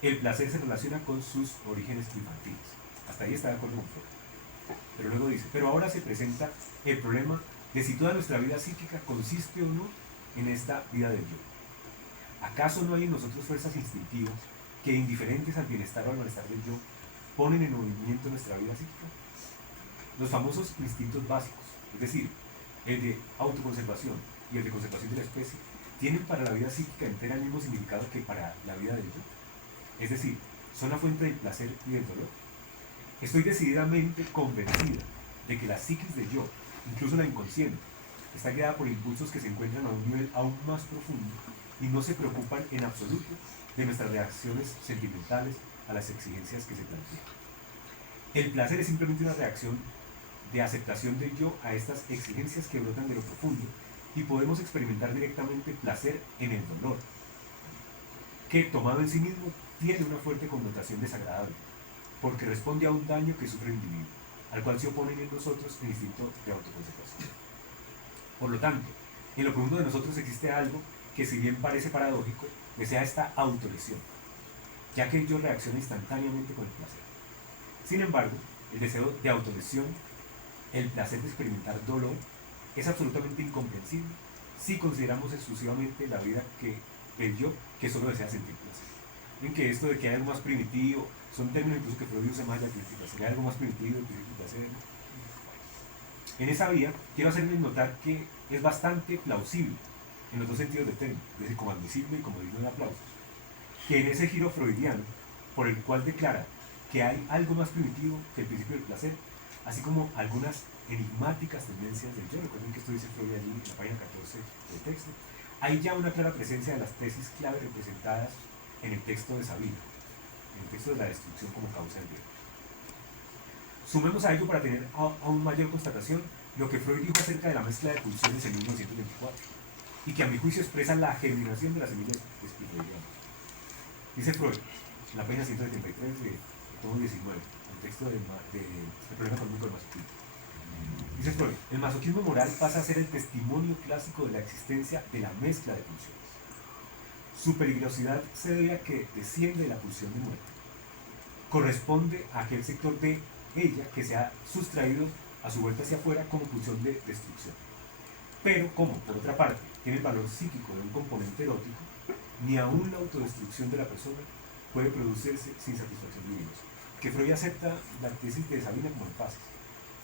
El placer se relaciona con sus orígenes infantiles. Hasta ahí está de acuerdo con Freud. Pero luego dice: pero ahora se presenta el problema de si toda nuestra vida psíquica consiste o no en esta vida del yo. ¿Acaso no hay en nosotros fuerzas instintivas que, indiferentes al bienestar o al malestar del yo, ponen en movimiento nuestra vida psíquica? Los famosos instintos básicos, es decir, el de autoconservación y el de conservación de la especie, tienen para la vida psíquica entera el mismo significado que para la vida del yo. Es decir, son la fuente del placer y del dolor. Estoy decididamente convencida de que la psiquis del yo, incluso la inconsciente, está guiada por impulsos que se encuentran a un nivel aún más profundo y no se preocupan en absoluto de nuestras reacciones sentimentales a las exigencias que se plantean. El placer es simplemente una reacción de aceptación del yo a estas exigencias que brotan de lo profundo, y podemos experimentar directamente placer en el dolor, que tomado en sí mismo tiene una fuerte connotación desagradable, porque responde a un daño que sufre el individuo, al cual se oponen en nosotros el instinto de autoconservación. Por lo tanto, en lo profundo de nosotros existe algo que, si bien parece paradójico, desea esta autolesión, ya que ello reacciona instantáneamente con el placer. Sin embargo, el deseo de autolesión, el placer de experimentar dolor, es absolutamente incomprensible si consideramos exclusivamente la vida del yo que solo desea sentir placer. En que esto de que hay algo más primitivo, son términos incluso que Freud usa más allá que placer, hay algo más primitivo, el placer. En esa vía, quiero hacerles notar que es bastante plausible, en los dos sentidos del término, es decir, como admisible y como digno de aplausos, que en ese giro freudiano, por el cual declara que hay algo más primitivo que el principio del placer, así como algunas enigmáticas tendencias del yo. Recuerden que esto dice Freud allí en la página 14 del texto. Hay ya una clara presencia de las tesis clave representadas en el texto de Sabina, en el texto de la destrucción como causa del bien. Sumemos a ello, para tener aún mayor constatación, lo que Freud dijo acerca de la mezcla de pulsiones en 1924, y que a mi juicio expresa la germinación de las semillas espirituales. Dice Freud, en la página 173 de tomo 19, el texto del problema económico del masoquismo. Dice Freud: el masoquismo moral pasa a ser el testimonio clásico de la existencia de la mezcla de pulsiones. Su peligrosidad se debe a que desciende de la pulsión de muerte. Corresponde a aquel sector de ella que se ha sustraído a su vuelta hacia afuera como pulsión de destrucción. Pero como, por otra parte, tiene el valor psíquico de un componente erótico, ni aún la autodestrucción de la persona puede producirse sin satisfacción luminosa. Que Freud acepta la tesis de Sabina como en fases.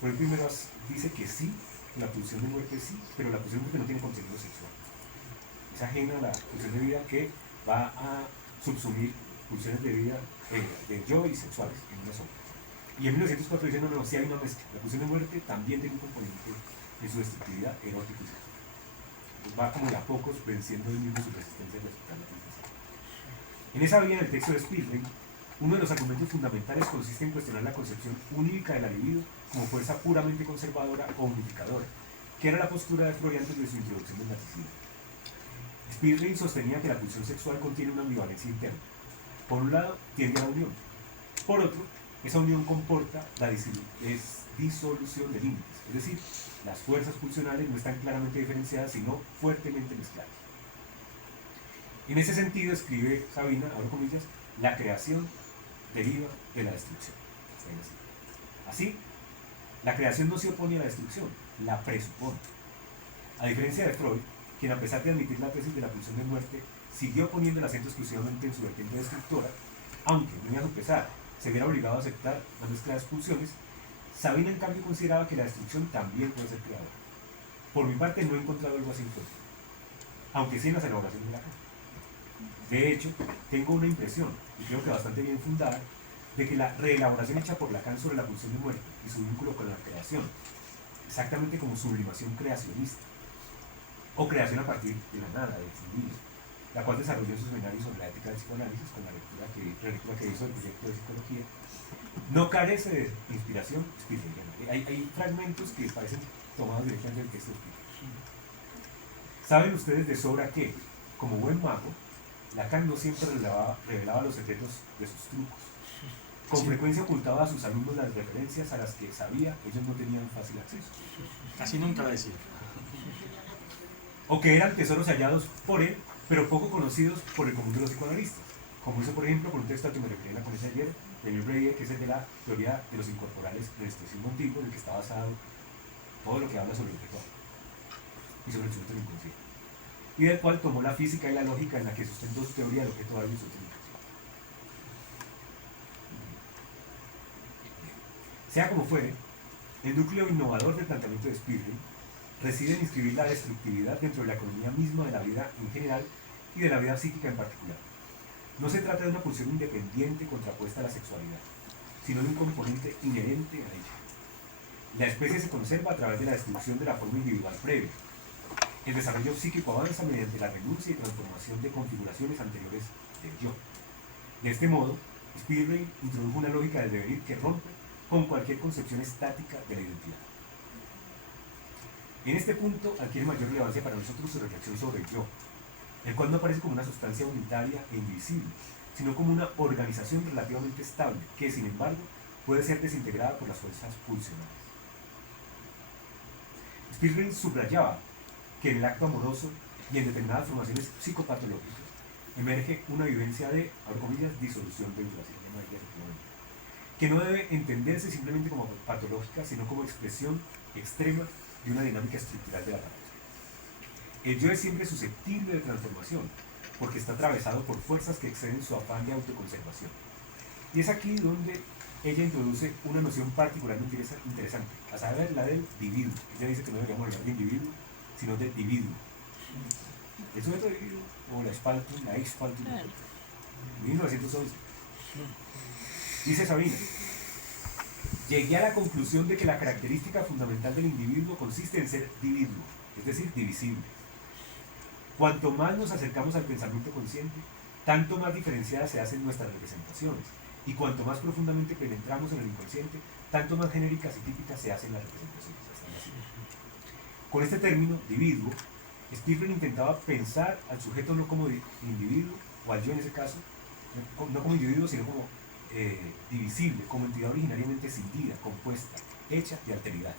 Freud primero dice que sí, la pulsión de muerte sí, pero la pulsión de muerte no tiene contenido sexual. Es ajena a la pulsión de vida que va a subsumir pulsiones de vida de yo y sexuales en una sola. Y en 1904 dice: no, sí hay una mezcla. La pulsión de muerte también tiene un componente en su destructividad erótica y sexual. Entonces va como de a pocos venciendo él mismo su resistencia a aceptar la tentación. En esa vía, en el texto de Spielberg, uno de los argumentos fundamentales consiste en cuestionar la concepción única de la libido como fuerza puramente conservadora o unificadora, que era la postura de Freud antes de su introducción del narcisismo. Spielberg sostenía que la pulsión sexual contiene una ambivalencia interna. Por un lado, tiende a la unión. Por otro, esa unión comporta la disolución de límites, es decir, las fuerzas pulsionales no están claramente diferenciadas, sino fuertemente mezcladas. En ese sentido, escribe Sabina, abro comillas, la creación deriva de la destrucción. Así, la creación no se opone a la destrucción, la presupone. A diferencia de Freud, quien a pesar de admitir la tesis de la pulsión de muerte, siguió poniendo el acento exclusivamente en su vertiente destructora, aunque, muy a su pesar, se viera obligado a aceptar las mezcladas pulsiones, Sabina en cambio consideraba que la destrucción también puede ser creadora. Por mi parte no he encontrado algo así en Freud, aunque sí en las elaboraciones de Lacan. De hecho, tengo una impresión, y creo que bastante bien fundada, de que la reelaboración hecha por Lacan sobre la pulsión de muerte y su vínculo con la creación, exactamente como sublimación creacionista, o creación a partir de la nada, del sin vida, la cual desarrolló en su seminario sobre la ética del psicoanálisis con la lectura que hizo del proyecto de psicología, no carece de inspiración spiritual. Hay fragmentos que parecen tomados directamente del texto espiritual. Saben ustedes de sobra que, como buen mago, Lacan no siempre revelaba los secretos de sus trucos. Con frecuencia ocultaba a sus alumnos las referencias a las que sabía ellos no tenían fácil acceso. Casi nunca decía. O que eran tesoros hallados por él, pero poco conocidos por el común de los psicoanalistas. Como hizo, por ejemplo, con un texto al que me referí en la ponencia ayer, de Emil Breyer, que es el de la teoría de los incorporales del estoicismo antiguo, en el que está basado todo lo que habla sobre el objeto y sobre el sujeto del inconsciente, y del cual tomó la física y la lógica en la que sustentó su teoría del objeto y su inconsciente. Sea como fuere, el núcleo innovador del planteamiento de Spirling reside en inscribir la destructividad dentro de la economía misma de la vida en general y de la vida psíquica en particular. No se trata de una pulsión independiente contrapuesta a la sexualidad, sino de un componente inherente a ella. La especie se conserva a través de la destrucción de la forma individual previa. El desarrollo psíquico avanza mediante la renuncia y transformación de configuraciones anteriores del yo. De este modo, Spirling introdujo una lógica del devenir que rompe con cualquier concepción estática de la identidad. En este punto adquiere mayor relevancia para nosotros su reflexión sobre el yo, el cual no aparece como una sustancia unitaria e indivisible, sino como una organización relativamente estable, que sin embargo puede ser desintegrada por las fuerzas pulsionales. Spirling subrayaba que en el acto amoroso y en determinadas formaciones psicopatológicas emerge una vivencia de, abro comillas, disolución de vibración, que no debe entenderse simplemente como patológica, sino como expresión extrema de una dinámica estructural de la patología. El yo es siempre susceptible de transformación, porque está atravesado por fuerzas que exceden su afán de autoconservación. Y es aquí donde ella introduce una noción particularmente interesante, a saber, la del dividuo. Ella dice que no deberíamos hablar de individuo, sino de dividuo. El sujeto dividuo, o la espaltum, la expaltum, 1911. Dice Sabina: llegué a la conclusión de que la característica fundamental del individuo consiste en ser dividuo, es decir, divisible. Cuanto más nos acercamos al pensamiento consciente, tanto más diferenciadas se hacen nuestras representaciones, y cuanto más profundamente penetramos en el inconsciente, tanto más genéricas y típicas se hacen las representaciones. Con este término, dividuo, Spirling intentaba pensar al sujeto no como individuo, o al yo en ese caso, no como individuo, sino como divisible, como entidad originariamente escindida, compuesta, hecha de alteridad.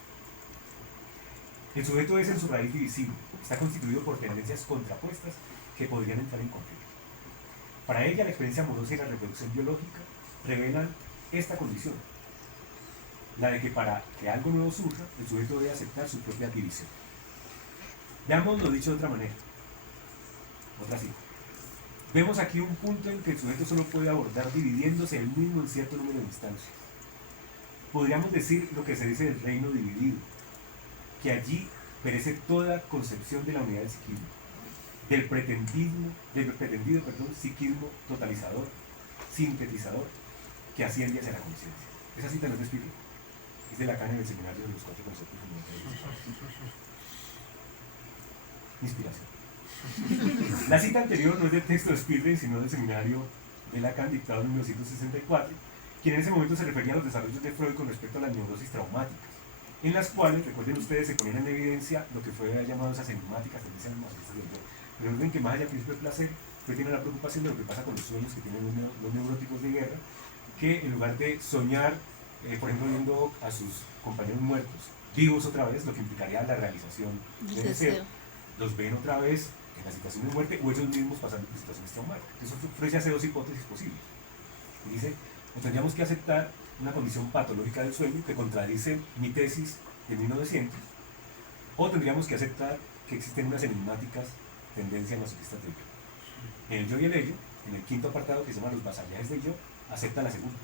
El sujeto es en su raíz divisible, está constituido por tendencias contrapuestas que podrían entrar en conflicto. Para ella, la experiencia amorosa y la reproducción biológica revelan esta condición, la de que para que algo nuevo surja, el sujeto debe aceptar su propia división. Veamos lo dicho de otra manera. Otra cita. Vemos aquí un punto en que el sujeto solo puede abordar dividiéndose él mismo en cierto número de instancias. Podríamos decir lo que se dice del reino dividido, que allí perece toda concepción de la unidad del psiquismo, del pretendido psiquismo totalizador, sintetizador, que asciende hacia la conciencia. Esa cita no es de Spirling, es de Lacan en el seminario de los 4 conceptos fundamentales. Inspiración. La cita anterior no es del texto de Spirling, sino del seminario de Lacan dictado en 1964, quien en ese momento se refería a los desarrollos de Freud con respecto a las neurosis traumáticas, en las cuales, recuerden ustedes, se ponían en evidencia lo que fue llamado esas enigmáticas tendencias marxistas del yo. Pero ven que más allá del principio del placer, Freud tiene la preocupación de lo que pasa con los sueños que tienen los neuróticos de guerra, que en lugar de soñar, por ejemplo, viendo a sus compañeros muertos vivos otra vez, lo que implicaría la realización del deseo, los ven otra vez en la situación de muerte o ellos mismos pasando por situaciones traumáticas. Entonces Freud hace dos hipótesis posibles. Y dice, o tendríamos que aceptar una condición patológica del sueño que contradice mi tesis de 1900, o tendríamos que aceptar que existen unas enigmáticas tendencias masoquistas del yo. En el yo y el ello, en el quinto apartado que se llama los vasallajes del yo, acepta la segunda,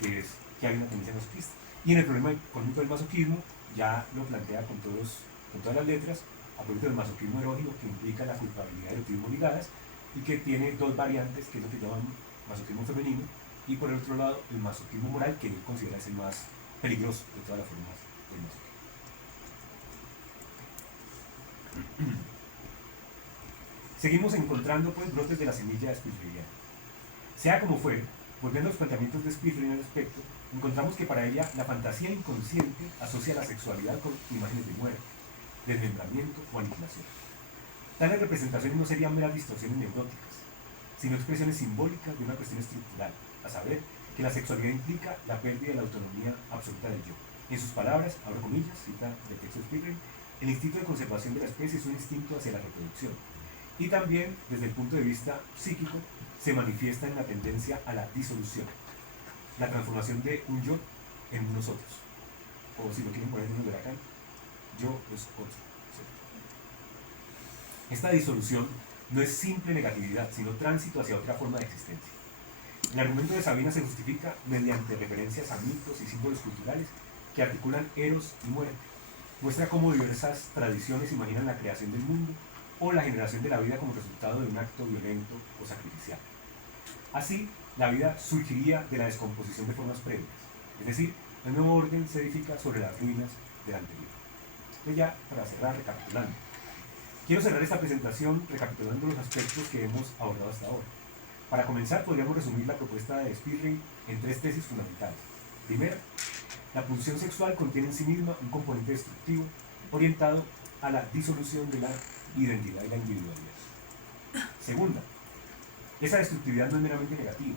que es que hay una tendencia masoquista. Y en el problema económico del masoquismo ya lo plantea con todas las letras, a propósito del masoquismo erógeno, que implica la culpabilidad y erotismo ligadas, y que tiene dos variantes, que es lo que llaman masoquismo femenino, y por el otro lado el masoquismo moral, que él considera es el más peligroso de todas las formas del masoquismo. Seguimos encontrando pues brotes de la semilla spilleriana. Sea como fuere, volviendo a los planteamientos de Spillern al respecto, encontramos que para ella la fantasía inconsciente asocia la sexualidad con imágenes de muerte, desmembramiento o aniquilación. Tales representaciones no serían meras distorsiones neuróticas, sino expresiones simbólicas de una cuestión estructural, a saber, que la sexualidad implica la pérdida de la autonomía absoluta del yo. En sus palabras, abro comillas, cita del texto de Spillern, el instinto de conservación de la especie es un instinto hacia la reproducción, y también, desde el punto de vista psíquico, se manifiesta en la tendencia a la disolución, la transformación de un yo en unos otros, o si lo quieren poner en un huracán, yo es otro. Esta disolución no es simple negatividad, sino tránsito hacia otra forma de existencia. El argumento de Sabina se justifica mediante referencias a mitos y símbolos culturales que articulan eros y muerte. Muestra cómo diversas tradiciones imaginan la creación del mundo o la generación de la vida como resultado de un acto violento o sacrificial. Así, la vida surgiría de la descomposición de formas previas, es decir, el nuevo orden se edifica sobre las ruinas del anterior. Entonces ya, para cerrar, recapitulando. Quiero cerrar esta presentación recapitulando los aspectos que hemos abordado hasta ahora. Para comenzar, podríamos resumir la propuesta de Spillern en tres tesis fundamentales. Primera, la pulsión sexual contiene en sí misma un componente destructivo orientado a la disolución de la identidad y la individualidad. Segunda, esa destructividad no es meramente negativa,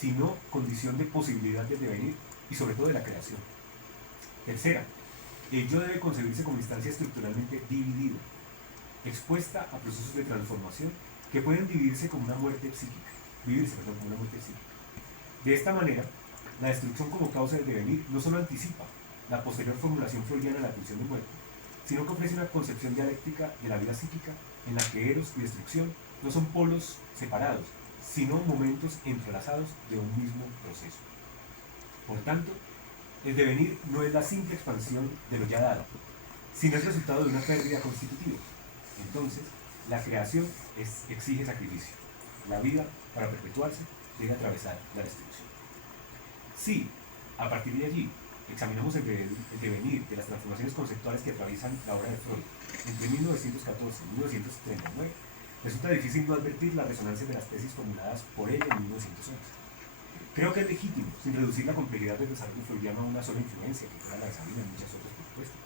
sino condición de posibilidad del devenir y sobre todo de la creación. Tercera, el yo debe concebirse como instancia estructuralmente dividida, expuesta a procesos de transformación que pueden vivirse como una muerte psíquica. Como una muerte psíquica. De esta manera, la destrucción como causa del devenir no solo anticipa la posterior formulación freudiana de la pulsión de muerte, sino que ofrece una concepción dialéctica de la vida psíquica en la que eros y destrucción no son polos separados, sino momentos entrelazados de un mismo proceso. Por tanto, el devenir no es la simple expansión de lo ya dado, sino el resultado de una pérdida constitutiva. Entonces, la creación exige sacrificio. La vida, para perpetuarse, debe atravesar la destrucción. Si, a partir de allí, examinamos el devenir de las transformaciones conceptuales que atraviesan la obra de Freud entre 1914 y 1939, resulta difícil no advertir la resonancia de las tesis formuladas por ella en 1911. Creo que es legítimo, sin reducir la complejidad del desarrollo freudiano a una sola influencia, que fuera la de Sabina y muchas otras, por supuesto,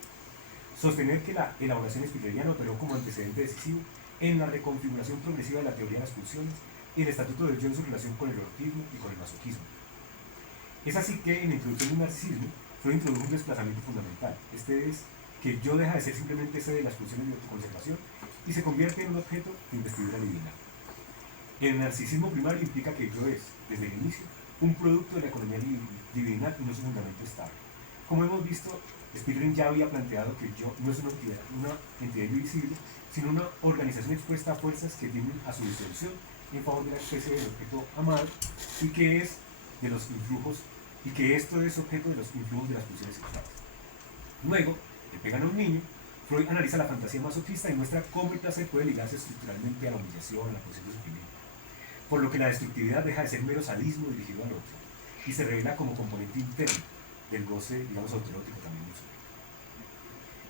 sostener que la elaboración spilleriana operó como antecedente decisivo en la reconfiguración progresiva de la teoría de las pulsiones y el estatuto del yo en su relación con el erotismo y con el masoquismo. Es así que en la introducción del narcisismo, Freud introdujo un desplazamiento fundamental. Este es que el yo deja de ser simplemente sede de las pulsiones de autoconservación y se convierte en un objeto de investidura divina. El narcisismo primario implica que el yo es, desde el inicio, un producto de la economía divinal y no su fundamento estable. Como hemos visto, Spillern ya había planteado que el yo no es una entidad invisible, sino una organización expuesta a fuerzas que tienden a su disolución en favor de la especie del objeto amado y que es de los influjos, y que esto es objeto de los influjos de las pulsiones sexuales. Luego, le pegan a un niño, Freud analiza la fantasía masoquista y muestra cómo el placer puede ligarse estructuralmente a la humillación, a la posición de sufrimiento, por lo que la destructividad deja de ser mero sadismo dirigido al otro y se revela como componente interno del goce, digamos, autoerótico también del sujeto.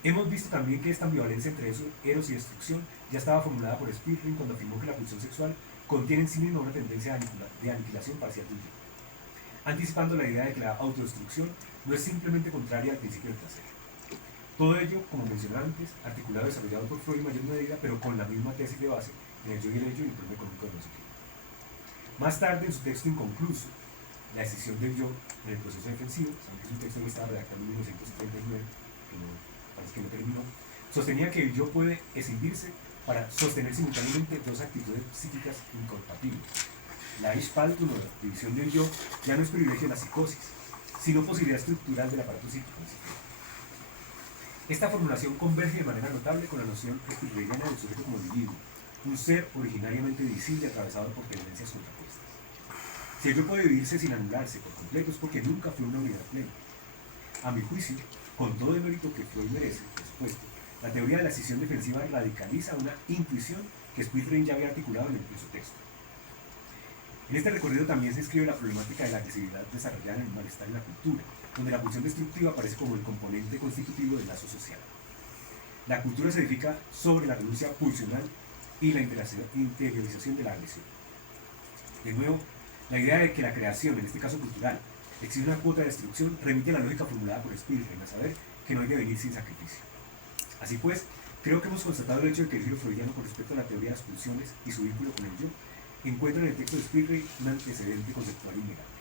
Hemos visto también que esta ambivalencia entre eros y destrucción ya estaba formulada por Spillern cuando afirmó que la pulsión sexual contiene en sí misma una tendencia de aniquilación parcial del yo, anticipando la idea de que la autodestrucción no es simplemente contraria al principio del placer. Todo ello, como mencioné antes, articulado y desarrollado por Freud en mayor medida, pero con la misma tesis de base en el yo y el ello y el problema económico del masoquismo. Más tarde, en su texto inconcluso, La decisión del yo en el proceso defensivo, saben que es un texto que estaba redactado en 1939, que parece que no terminó, sostenía que el yo puede escindirse para sostener simultáneamente dos actitudes psíquicas incompatibles, la Spaltung o la división del yo ya no es privilegio de la psicosis, sino posibilidad estructural del aparato psíquico. Esta formulación converge de manera notable con la noción spilleriana del sujeto como individuo, un ser originariamente visible atravesado por tendencias contrapuestas. Si el yo puede vivirse sin anularse por completo es porque nunca fue una unidad plena. A mi juicio, con todo el mérito que Freud merece, por supuesto, la teoría de la escisión defensiva radicaliza una intuición que Spillane ya había articulado en su texto. En este recorrido también se escribe la problemática de la agresividad desarrollada en el malestar y la cultura, donde la pulsión destructiva aparece como el componente constitutivo del lazo social. La cultura se edifica sobre la renuncia pulsional y la interiorización de la agresión. De nuevo, la idea de que la creación, en este caso cultural, exige una cuota de destrucción remite a la lógica formulada por Spillane, a saber que no hay de venir sin sacrificio. Así pues, creo que hemos constatado el hecho de que el giro freudiano con respecto a la teoría de las pulsiones y su vínculo con el yo encuentra en el texto de Spillane un antecedente conceptual innegable.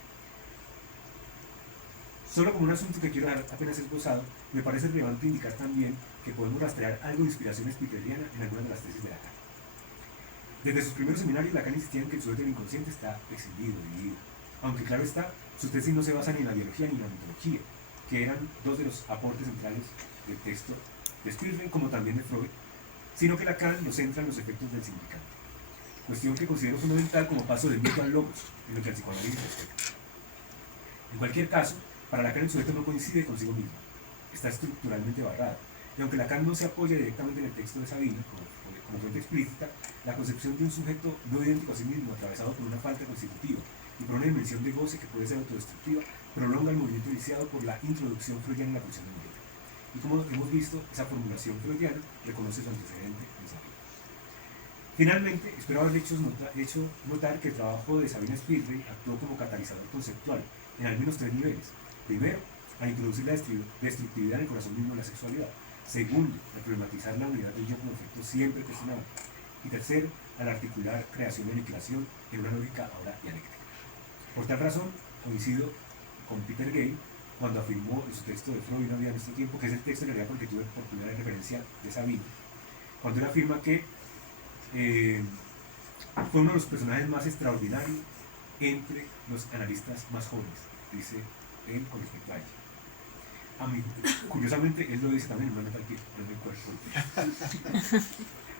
Solo como un asunto que quiero dejar apenas esbozado, me parece relevante indicar también que podemos rastrear algo de inspiración spilleriana en algunas de las tesis de Lacan. Desde sus primeros seminarios, Lacan insistía en que el sujeto del inconsciente está escindido, dividido. Aunque claro está, sus tesis no se basan ni en la biología ni en la mitología, que eran dos de los aportes centrales del texto de Spillane como también de Freud, sino que Lacan lo centra en los efectos del significado. Cuestión que considero fundamental como paso del mito al logos, en lo que al psicoanálisis respecta. En cualquier caso, para Lacan el sujeto no coincide consigo mismo, está estructuralmente barrado, y aunque Lacan no se apoya directamente en el texto de Sabina como fuente explícita, la concepción de un sujeto no idéntico a sí mismo, atravesado por una falta constitutiva y por una dimensión de goce que puede ser autodestructiva, prolonga el movimiento iniciado por la introducción freudiana en la pulsión del yo. Y como hemos visto, esa formulación freudiana reconoce su antecedente en Sabina. Finalmente, espero haber hecho notar que el trabajo de Sabina Spillane actuó como catalizador conceptual en al menos 3 niveles. Primero, al introducir la destructividad en el corazón mismo de la sexualidad. Segundo, al problematizar la unidad del yo como efecto siempre cuestionable. Y tercero, al articular creación y aniquilación en una lógica ahora dialéctica. Por tal razón, coincido con Peter Gay cuando afirmó en su texto de Freud no había en este tiempo, que es el texto en realidad porque tuve por primera referencia de Sabina, cuando él afirma que fue uno de los personajes más extraordinarios entre los analistas más jóvenes, dice él con respecto a ella. Curiosamente, él lo dice también en una nota aquí, no me acuerdo.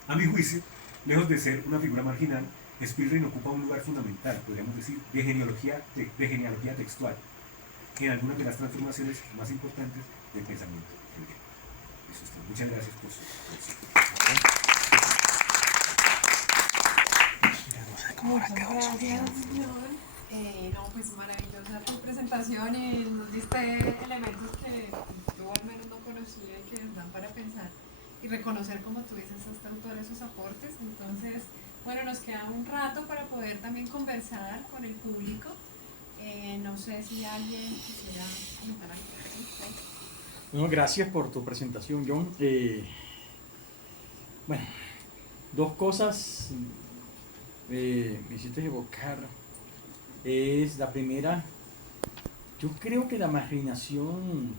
A mi juicio, lejos de ser una figura marginal, Spillane ocupa un lugar fundamental, podríamos decir, de genealogía textual, en algunas de las transformaciones más importantes del pensamiento freudiano. Eso es todo. Muchas gracias por su atención. Muchas gracias, John. No, pues maravillosa tu presentación y nos diste elementos que yo al menos no conocía y que dan para pensar y reconocer, como tú dices, a este autor esos aportes. Entonces, bueno, nos queda un rato para poder también conversar con el público. No sé si alguien quisiera comentar algo. Bueno, gracias por tu presentación, John. Bueno, dos cosas me hiciste evocar. Es la primera, yo creo que la marginación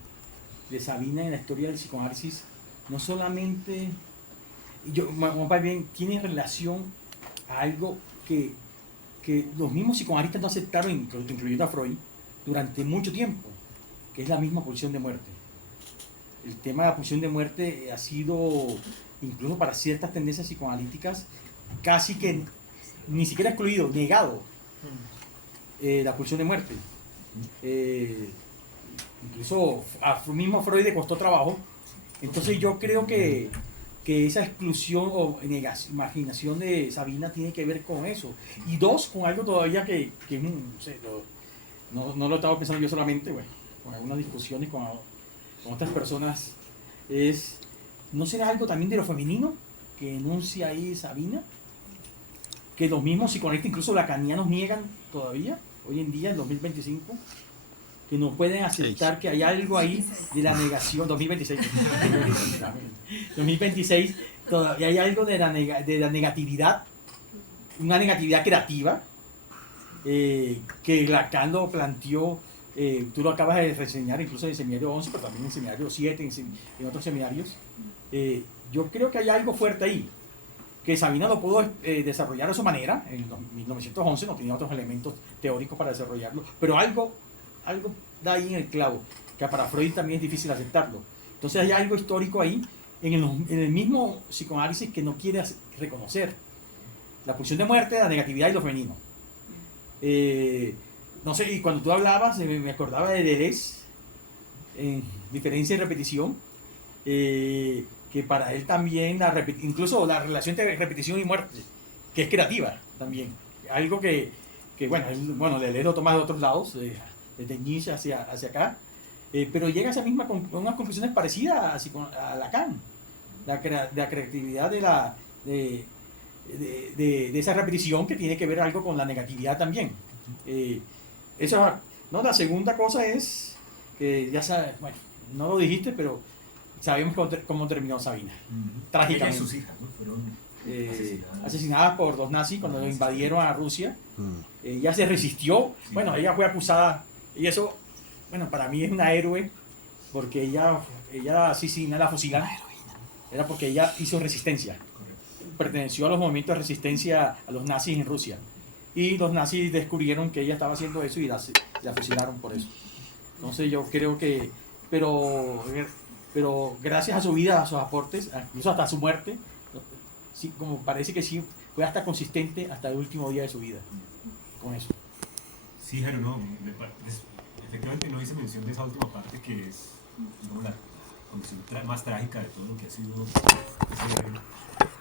de Sabina en la historia del psicoanálisis no solamente, más bien tiene relación a algo que los mismos psicoanalistas no aceptaron, incluyendo a Freud, durante mucho tiempo, que es la misma pulsión de muerte. El tema de la pulsión de muerte ha sido, incluso para ciertas tendencias psicoanalíticas, casi que ni siquiera excluido, negado. La pulsión de muerte. Incluso a mismo Freud le costó trabajo. Entonces yo creo que esa exclusión o imaginación de Sabina tiene que ver con eso. Y dos, con algo todavía que no sé, no lo estaba pensando yo solamente, bueno, con algunas discusiones con otras personas, ¿no será algo también de lo femenino que enuncia ahí Sabina? Que los mismos psicoanalistas, incluso lacanianos, niegan todavía, hoy en día, en 2025, que no pueden aceptar que hay algo ahí de la negación, 2026, todavía hay algo de la negatividad, una negatividad creativa, que Lacan lo planteó, tú lo acabas de reseñar incluso en el seminario 11, pero también en el seminario 7, en otros seminarios. Yo creo que hay algo fuerte ahí. que Sabina lo pudo desarrollar de su manera, en 1911 no tenía otros elementos teóricos para desarrollarlo, pero algo da ahí en el clavo, que para Freud también es difícil aceptarlo. Entonces hay algo histórico ahí en el mismo psicoanálisis que no quiere reconocer la pulsión de muerte, la negatividad y lo femenino. No sé, y cuando tú hablabas, me acordaba de Deleuze, en Diferencia y Repetición, que para él también, incluso la relación entre repetición y muerte, que es creativa también. Algo que bueno, Deleuze lo toma de otros lados, desde Nietzsche hacia acá, pero llega a esa misma unas conclusiones parecidas a Lacan, la creatividad de esa repetición que tiene que ver algo con la negatividad también. Eso, ¿no? La segunda cosa es que ya sabes, bueno, no lo dijiste, pero sabemos cómo terminó Sabina. Trágicamente. Ella y sus hijas, ¿no? Fueron asesinadas por los nazis cuando invadieron a Rusia. Ella se resistió, bueno, ella fue acusada, y eso, bueno, para mí es una héroe, porque ella asesina, la fusilan, era porque ella hizo resistencia. Perteneció a los movimientos de resistencia a los nazis en Rusia. Y los nazis descubrieron que ella estaba haciendo eso y la fusilaron por eso. Entonces yo creo que, pero gracias a su vida, a sus aportes, incluso hasta su muerte, sí, como parece que sí, fue hasta consistente hasta el último día de su vida con eso. Sí, Jero, no, efectivamente no hice mención de esa última parte que es, digamos, la condición más trágica de todo lo que ha sido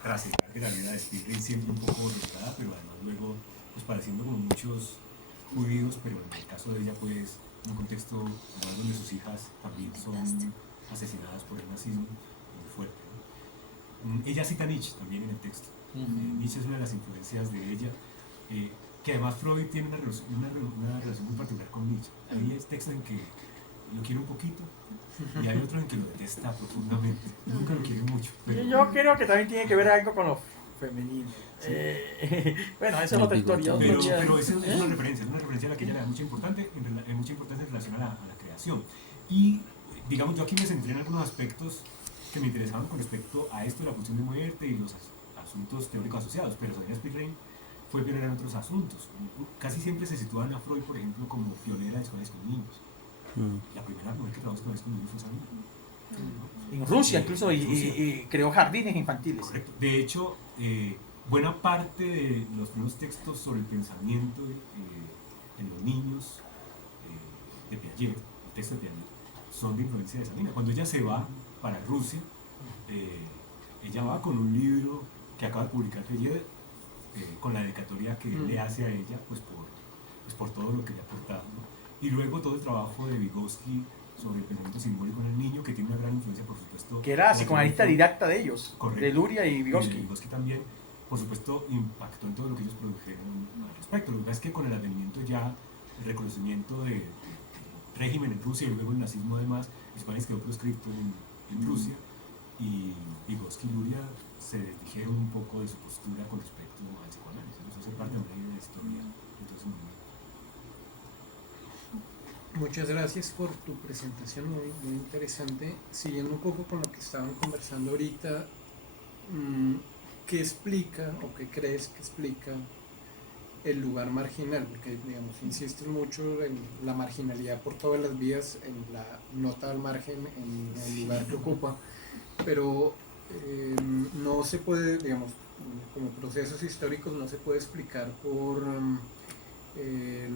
trascender que la vida de Stirling, siempre un poco revelada, pero además luego pues padeciendo como muchos judíos, pero en el caso de ella pues en un contexto además donde sus hijas también son asesinadas por el nazismo muy fuerte, ¿no? Ella cita a Nietzsche también en el texto. Nietzsche es una de las influencias de ella, que además Freud tiene una relación muy particular con Nietzsche. Hay textos en que lo quiere un poquito y hay otros en que lo detesta profundamente, nunca lo quiere mucho, pero yo creo que también tiene que ver algo con lo femenino. Sí. Bueno, esa es otra historia. Pero es una referencia a la que ella le da mucha importancia en relación a la creación. Y digamos, yo aquí me centré en algunos aspectos que me interesaban con respecto a esto de la pulsión de muerte y los asuntos teóricos asociados, pero Sabina Spielrein fue pionera en otros asuntos. Casi siempre se sitúan a Freud, por ejemplo, como pionera de escuelas con niños. La primera mujer que trabajó con niños fue Sabina. En Rusia, incluso, y creó jardines infantiles. Correcto. De hecho, buena parte de los primeros textos sobre el pensamiento en los niños de Piaget, el texto de Piaget, son de influencia de Sabina. Cuando ella se va para Rusia, ella va con un libro que acaba de publicar Piaget, con la dedicatoria que le hace a ella, pues por todo lo que le ha aportado, ¿no? Y luego todo el trabajo de Vygotsky sobre el pensamiento simbólico en el niño, que tiene una gran influencia, por supuesto. Que era psicoanalista didacta de ellos, correcto, de Luria y Vygotsky. Vygotsky también, por supuesto, impactó en todo lo que ellos produjeron al respecto. Lo que pasa es que con el advenimiento ya, el reconocimiento del régimen en Rusia y luego el nazismo además, Spanish quedó proscripto en Rusia, y Vygotsky y Luria se desdijeron un poco de su postura con respecto al psicoanálisis. Eso hace parte de una historia de todo ese momento. Muchas gracias por tu presentación, muy, muy interesante. Siguiendo un poco con lo que estaban conversando ahorita, ¿qué explica o qué crees que explica el lugar marginal? Porque, digamos, insistes mucho en la marginalidad por todas las vías, en la nota al margen, en el lugar que ocupa, pero no se puede, digamos, como procesos históricos no se puede explicar por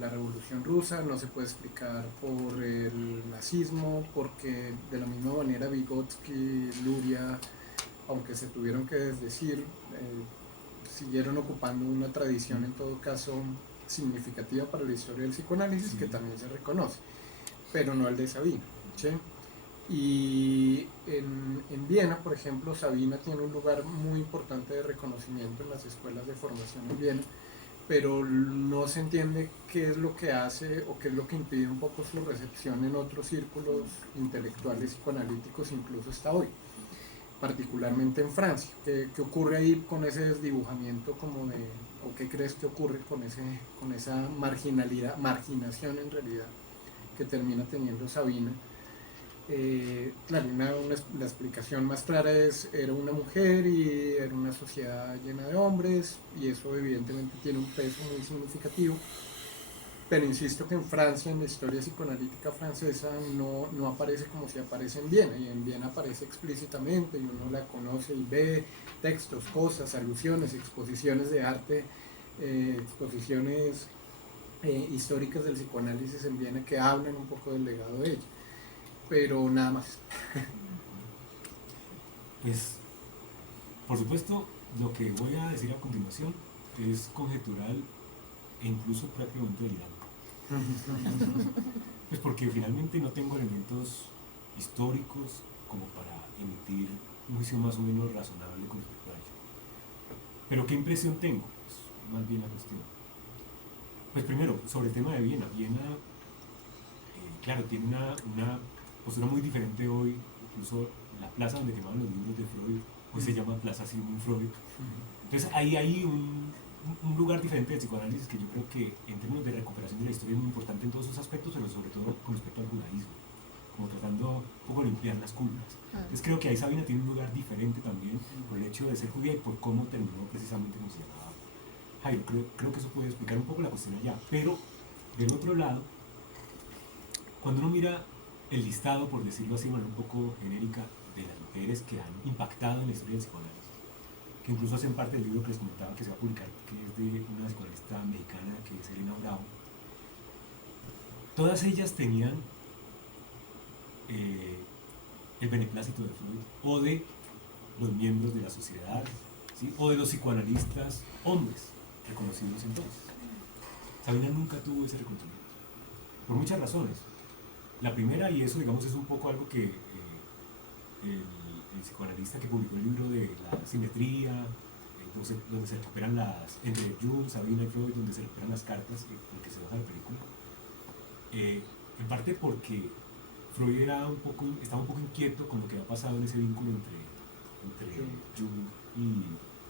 la Revolución Rusa, no se puede explicar por el nazismo, porque de la misma manera Vygotsky, Luria, aunque se tuvieron que desdecir, siguieron ocupando una tradición en todo caso significativa para la historia del psicoanálisis, sí, que también se reconoce, pero no el de Sabina, ¿sí? Y en Viena, por ejemplo, Sabina tiene un lugar muy importante de reconocimiento en las escuelas de formación en Viena, pero no se entiende qué es lo que hace o qué es lo que impide un poco su recepción en otros círculos intelectuales psicoanalíticos, incluso hasta hoy, particularmente en Francia. ¿Qué ocurre ahí con ese desdibujamiento como de, o qué crees que ocurre con esa marginación en realidad que termina teniendo Sabina? Claro, la explicación más clara es, era una mujer y era una sociedad llena de hombres, y eso evidentemente tiene un peso muy significativo. Pero insisto que en Francia, en la historia psicoanalítica francesa, no aparece como si aparece en Viena, y en Viena aparece explícitamente, y uno la conoce y ve textos, cosas, alusiones, exposiciones de arte, exposiciones históricas del psicoanálisis en Viena que hablan un poco del legado de ella, pero nada más. Pues, por supuesto, lo que voy a decir a continuación es conjetural e incluso prácticamente delirante. Pues porque finalmente no tengo elementos históricos como para emitir un juicio más o menos razonable con respecto a ello. Pero ¿qué impresión tengo? Pues más bien la cuestión. Pues primero, sobre el tema de Viena. Viena, claro, tiene una postura muy diferente hoy. Incluso la plaza donde quemaban los libros de Freud, hoy se llama Plaza Sigmund Freud. Entonces ahí hay un lugar diferente de psicoanálisis que yo creo que en términos de recuperación de la historia es muy importante en todos sus aspectos, pero sobre todo con respecto al judaísmo, como tratando un poco de limpiar las culpas. Entonces creo que ahí Sabina tiene un lugar diferente también por el hecho de ser judía y por cómo terminó precisamente como se llamaba Jairo. Creo que eso puede explicar un poco la cuestión allá. Pero del otro lado, cuando uno mira el listado, por decirlo así de manera un poco genérica, de las mujeres que han impactado en la historia del psicoanálisis, que incluso hacen parte del libro que les comentaba que se va a publicar, que es de una psicoanalista mexicana que es Elena Bravo, todas ellas tenían el beneplácito de Freud o de los miembros de la sociedad, ¿sí? O de los psicoanalistas hombres reconocidos entonces. Sabina nunca tuvo ese reconocimiento, por muchas razones. La primera, y eso digamos es un poco algo que el psicoanalista que publicó el libro de la simetría, donde se recuperan entre Jung, Sabina y Freud, donde se recuperan las cartas, porque se baja la película, en parte porque Freud estaba un poco inquieto con lo que había pasado en ese vínculo entre Jung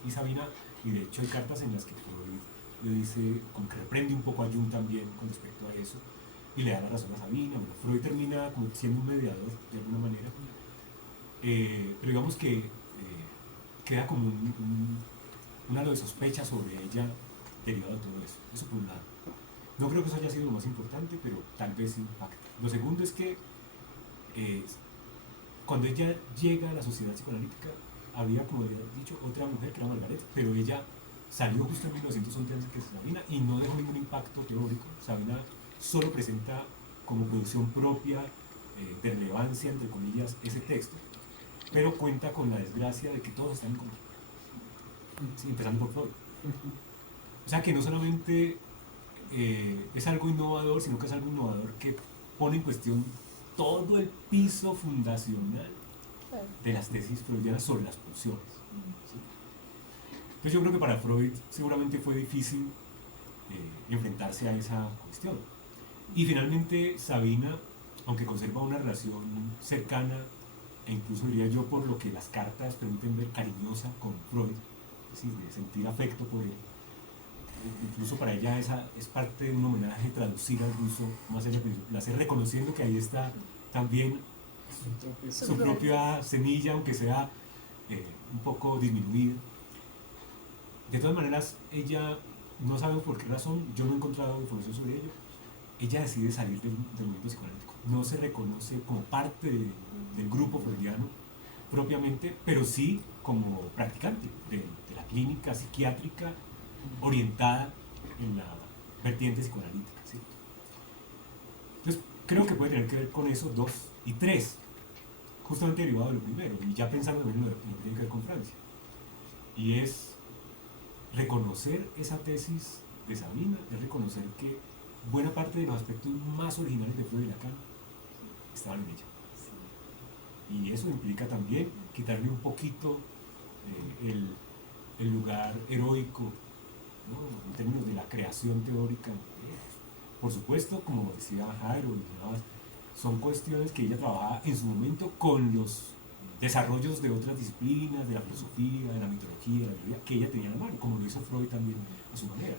y Sabina, y de hecho hay cartas en las que Freud le dice, como que reprende un poco a Jung también con respecto a eso, y le da la razón a Sabina. Bueno, Freud termina como siendo un mediador de alguna manera, pero digamos que queda como un halo de sospecha sobre ella derivado de todo eso. Eso por un lado. No creo que eso haya sido lo más importante, pero tal vez impacta. Lo segundo es que cuando ella llega a la sociedad psicoanalítica, había, como había dicho, otra mujer que era Margaret, pero ella salió justo en 1911 antes que Sabina y no dejó ningún impacto teórico. Sabina solo presenta como producción propia, de relevancia, entre comillas, ese texto, pero cuenta con la desgracia de que todos están en contra, ¿sí? Empezando por Freud. O sea que no solamente es algo innovador, sino que es algo innovador que pone en cuestión todo el piso fundacional de las tesis freudianas sobre las pulsiones, ¿sí? Entonces yo creo que para Freud seguramente fue difícil enfrentarse a esa cuestión. Y finalmente Sabina, aunque conserva una relación cercana, e incluso diría yo por lo que las cartas permiten ver, cariñosa con Freud, es decir, de sentir afecto por él, incluso para ella esa es parte de un homenaje traducido al ruso, más allá de hacer, reconociendo que ahí está también su propia semilla, aunque sea un poco disminuida. De todas maneras, ella, no sabemos por qué razón, yo no he encontrado información sobre ello, ella decide salir del movimiento psicoanalítico. No se reconoce como parte del grupo freudiano propiamente, pero sí como practicante de la clínica psiquiátrica orientada en la vertiente psicoanalítica, ¿sí? Entonces, creo que puede tener que ver con eso, dos y tres, justamente derivado de lo primero, y ya pensando en lo que tiene que ver con Francia, y es reconocer esa tesis de Sabina, es reconocer que buena parte de los aspectos más originales de Freud y Lacan estaban en ella. Y eso implica también quitarle un poquito el lugar heroico, ¿no? En términos de la creación teórica. Por supuesto, como decía Jairo y demás, son cuestiones que ella trabajaba en su momento con los desarrollos de otras disciplinas, de la filosofía, de la mitología, de la biología, que ella tenía a la mano, como lo hizo Freud también a su manera.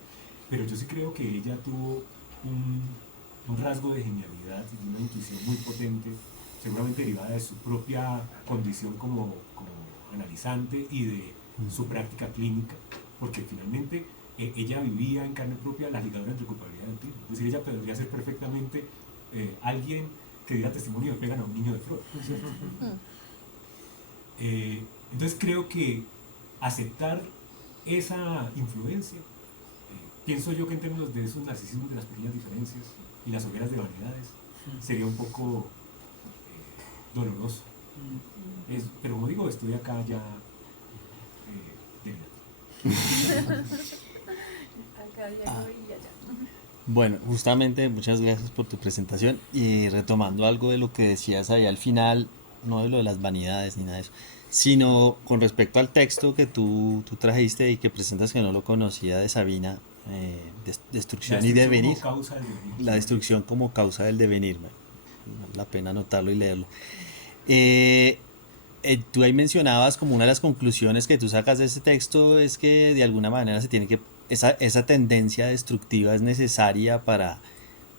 Pero yo sí creo que ella tuvo un rasgo de genialidad y una intuición muy potente seguramente derivada de su propia condición como analizante y de su práctica clínica, porque finalmente ella vivía en carne propia las ligaduras entre culpabilidad y autismo. Es decir, ella podría ser perfectamente alguien que diera testimonio de pegan a un niño de Freud, ¿cierto? Entonces creo que aceptar esa influencia, pienso yo que en términos de esos narcisismos de las pequeñas diferencias y las hogueras de vanidades, sería un poco doloroso. Pero como digo, estoy acá ya Acá llego y allá. Bueno, justamente muchas gracias por tu presentación y retomando algo de lo que decías ahí al final, no de lo de las vanidades ni nada de eso, sino con respecto al texto que tú trajiste y que presentas que no lo conocía de Sabina, Destrucción y Devenir, como causa del devenir. la destrucción como causa del devenir, vale la pena anotarlo y leerlo. Eh, Tú ahí mencionabas como una de las conclusiones que tú sacas de ese texto es que de alguna manera se tiene que esa tendencia destructiva es necesaria para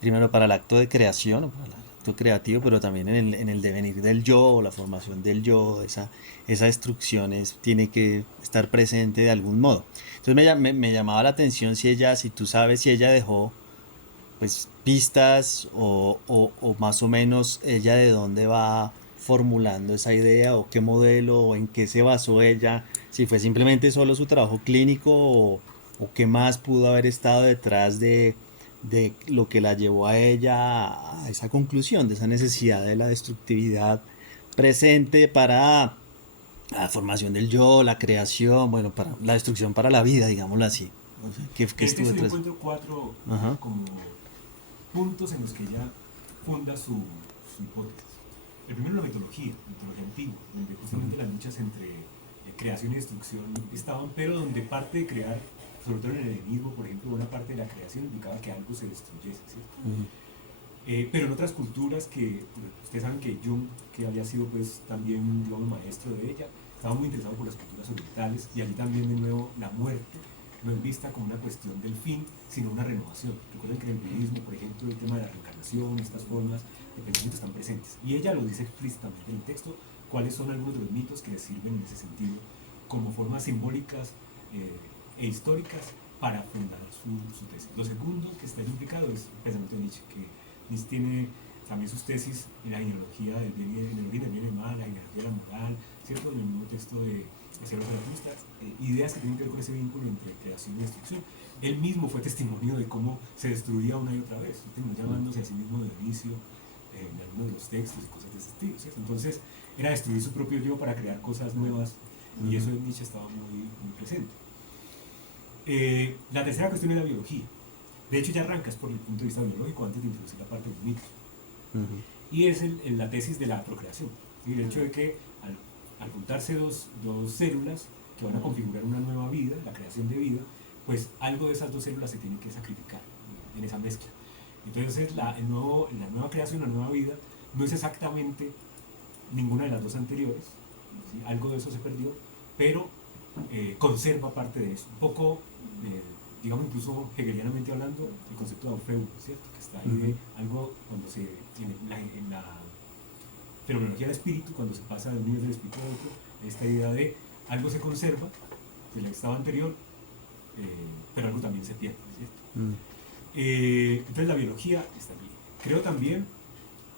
primero para el acto de creación o para el acto creativo, pero también en el devenir del yo o la formación del yo, esa destrucción tiene que estar presente de algún modo. Entonces me llamaba la atención si tú sabes si ella dejó pues pistas o más o menos ella de dónde va formulando esa idea o qué modelo o en qué se basó ella, si fue simplemente solo su trabajo clínico o qué más pudo haber estado detrás de lo que la llevó a ella a esa conclusión, de esa necesidad de la destructividad presente para la formación del yo, la creación, bueno, para la destrucción para la vida, digámoslo así. O sea, ¿qué En el estuvo texto yo detrás? encuentro 4 Ajá. como puntos en los que ella funda su hipótesis. El primero, la mitología antigua, donde justamente las luchas entre creación y destrucción estaban, pero donde parte de crear, sobre todo en el helenismo, por ejemplo, una parte de la creación implicaba que algo se destruyese, ¿cierto? Pero en otras culturas que, ustedes saben que Jung, que había sido pues también un digamos, maestro de ella, estaba muy interesado por las culturas orientales y allí también de nuevo la muerte no es vista como una cuestión del fin, sino una renovación. Recuerden que en el budismo, por ejemplo, el tema de la reencarnación, estas formas de pensamiento están presentes. Y ella lo dice explícitamente en el texto, cuáles son algunos de los mitos que le sirven en ese sentido como formas simbólicas e históricas para fundar su tesis. Lo segundo que está implicado es el pensamiento de Nietzsche, que Nietzsche tiene también sus tesis en la genealogía del bien, en el origen del bien y el mal, la genealogía de la moral, ¿cierto? En el mismo texto de Hacia los Zaratustra, ideas que tienen que ver con ese vínculo entre creación y destrucción. Él mismo fue testimonio de cómo se destruía una y otra vez, terminó llamándose a sí mismo Dionisio en algunos de los textos y cosas de ese estilo, ¿cierto? Entonces era destruir su propio yo para crear cosas nuevas y eso en Nietzsche estaba muy presente. La tercera cuestión es la biología. De hecho ya arrancas por el punto de vista biológico antes de introducir la parte de los mitos. Y es la tesis de la procreación. ¿Sí? El hecho de que al juntarse dos células que van a configurar una nueva vida, la creación de vida, pues algo de esas dos células se tiene que sacrificar en esa mezcla. Entonces la nueva creación, la nueva vida, no es exactamente ninguna de las dos anteriores, ¿sí? Algo de eso se perdió, pero conserva parte de eso. Un poco, digamos incluso hegelianamente hablando, el concepto de Orfeo, ¿cierto? Que está ahí de algo cuando se tiene en la fenomenología del espíritu, cuando se pasa de un nivel del espíritu a otro, esta idea de algo se conserva del estado anterior, pero algo también se pierde, ¿cierto? Entonces la biología está allí. Creo también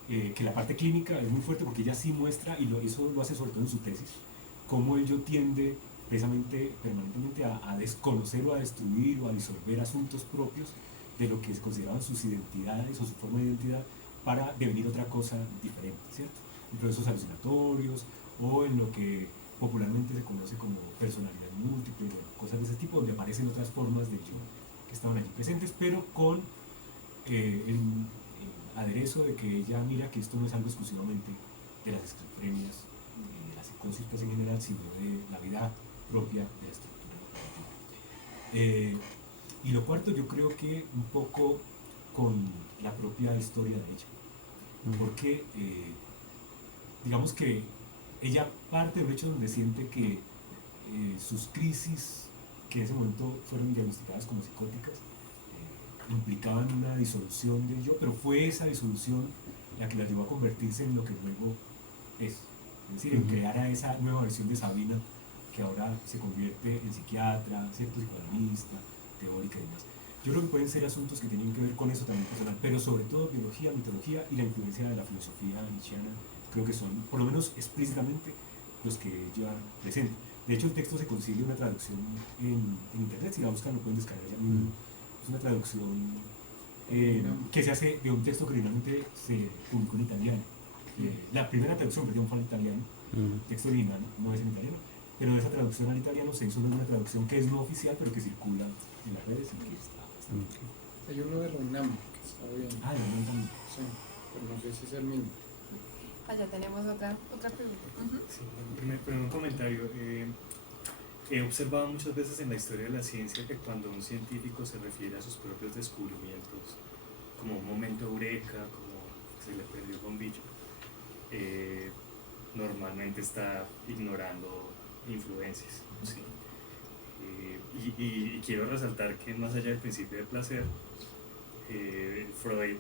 que la parte clínica es muy fuerte porque ella sí muestra, y eso lo hace sobre todo en su tesis, cómo ello tiende precisamente permanentemente a desconocer o a destruir o a disolver asuntos propios de lo que se consideraban sus identidades o su forma de identidad para devenir otra cosa diferente, ¿cierto? En procesos alucinatorios o en lo que popularmente se conoce como personalidad múltiple, cosas de ese tipo, donde aparecen otras formas de yo que estaban allí presentes, pero con el aderezo de que ella mira que esto no es algo exclusivamente de las esquizofrenias, de la psicosis pues, en general, sino de la vida propia de la estructura. Y lo cuarto, yo creo que un poco con la propia historia de ella, porque digamos que ella parte del hecho donde siente que sus crisis, que en ese momento fueron diagnosticadas como psicóticas, implicaban una disolución del yo, pero fue esa disolución la que la llevó a convertirse en lo que luego es decir, en crear a esa nueva versión de Sabina que ahora se convierte en psiquiatra, ¿cierto? Psicoanalista, teórica y demás. Yo creo que pueden ser asuntos que tienen que ver con eso también personal, pero sobre todo biología, mitología y la influencia de la filosofía nietzscheana, creo que son, por lo menos explícitamente, los que ella presenta. De hecho, el texto se consigue una traducción en internet, si la buscan lo pueden descargar ya mismo. Es una traducción que se hace de un texto que originalmente se publicó en italiano. La primera traducción, perdón, fue en italiano, el texto original no es en italiano, pero de esa traducción al italiano se hizo una traducción que es no oficial, pero que circula en las redes y que está bastante. Hay uno de la UNAM que está bien. Ah, de verdad también. Sí, pero no sé si es el mismo. Allá tenemos otra pregunta. Sí, primero un comentario. He observado muchas veces en la historia de la ciencia que cuando un científico se refiere a sus propios descubrimientos como un momento eureka, como se le perdió el bombillo, normalmente está ignorando influencias, ¿sí? Y quiero resaltar que más allá del principio de placer, Freud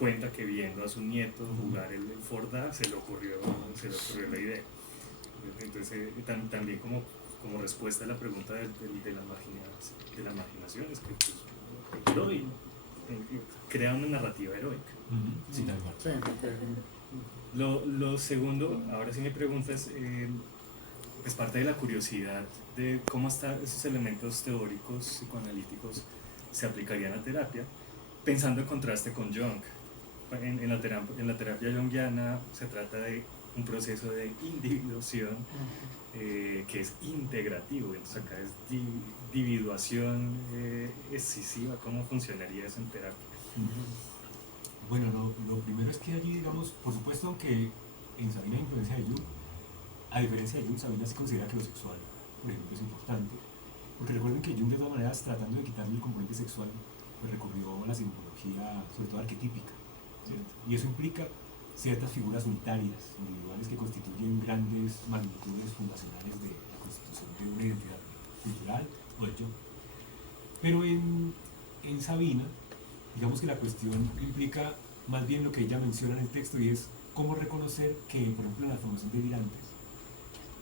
cuenta que viendo a su nieto jugar el Forda se le ocurrió la idea. Entonces también como respuesta a la pregunta de las marginaciones, que pues, Freud crea una narrativa heroica. Sí, tal cual. Sí, Lo segundo, ahora sí mi pregunta es parte de la curiosidad de cómo esos elementos teóricos psicoanalíticos se aplicarían a terapia, pensando en contraste con Jung. En la terapia junguiana se trata de un proceso de individuación que es integrativo, entonces acá es individuación excesiva. ¿Cómo funcionaría eso en terapia? Bueno, lo primero es que allí, digamos, por supuesto, aunque en Sabina hay influencia de Jung, a diferencia de Jung, Sabina sí considera que lo sexual, por ejemplo, es importante. Porque recuerden que Jung, de todas maneras, tratando de quitarle el componente sexual, pues recurrió a la simbología, sobre todo arquetípica, ¿cierto? Y eso implica ciertas figuras unitarias, individuales, que constituyen grandes magnitudes fundacionales de la constitución de una identidad cultural o del yo. Pero en Sabina, digamos que la cuestión implica más bien lo que ella menciona en el texto, y es cómo reconocer que, por ejemplo, en la formación de delirantes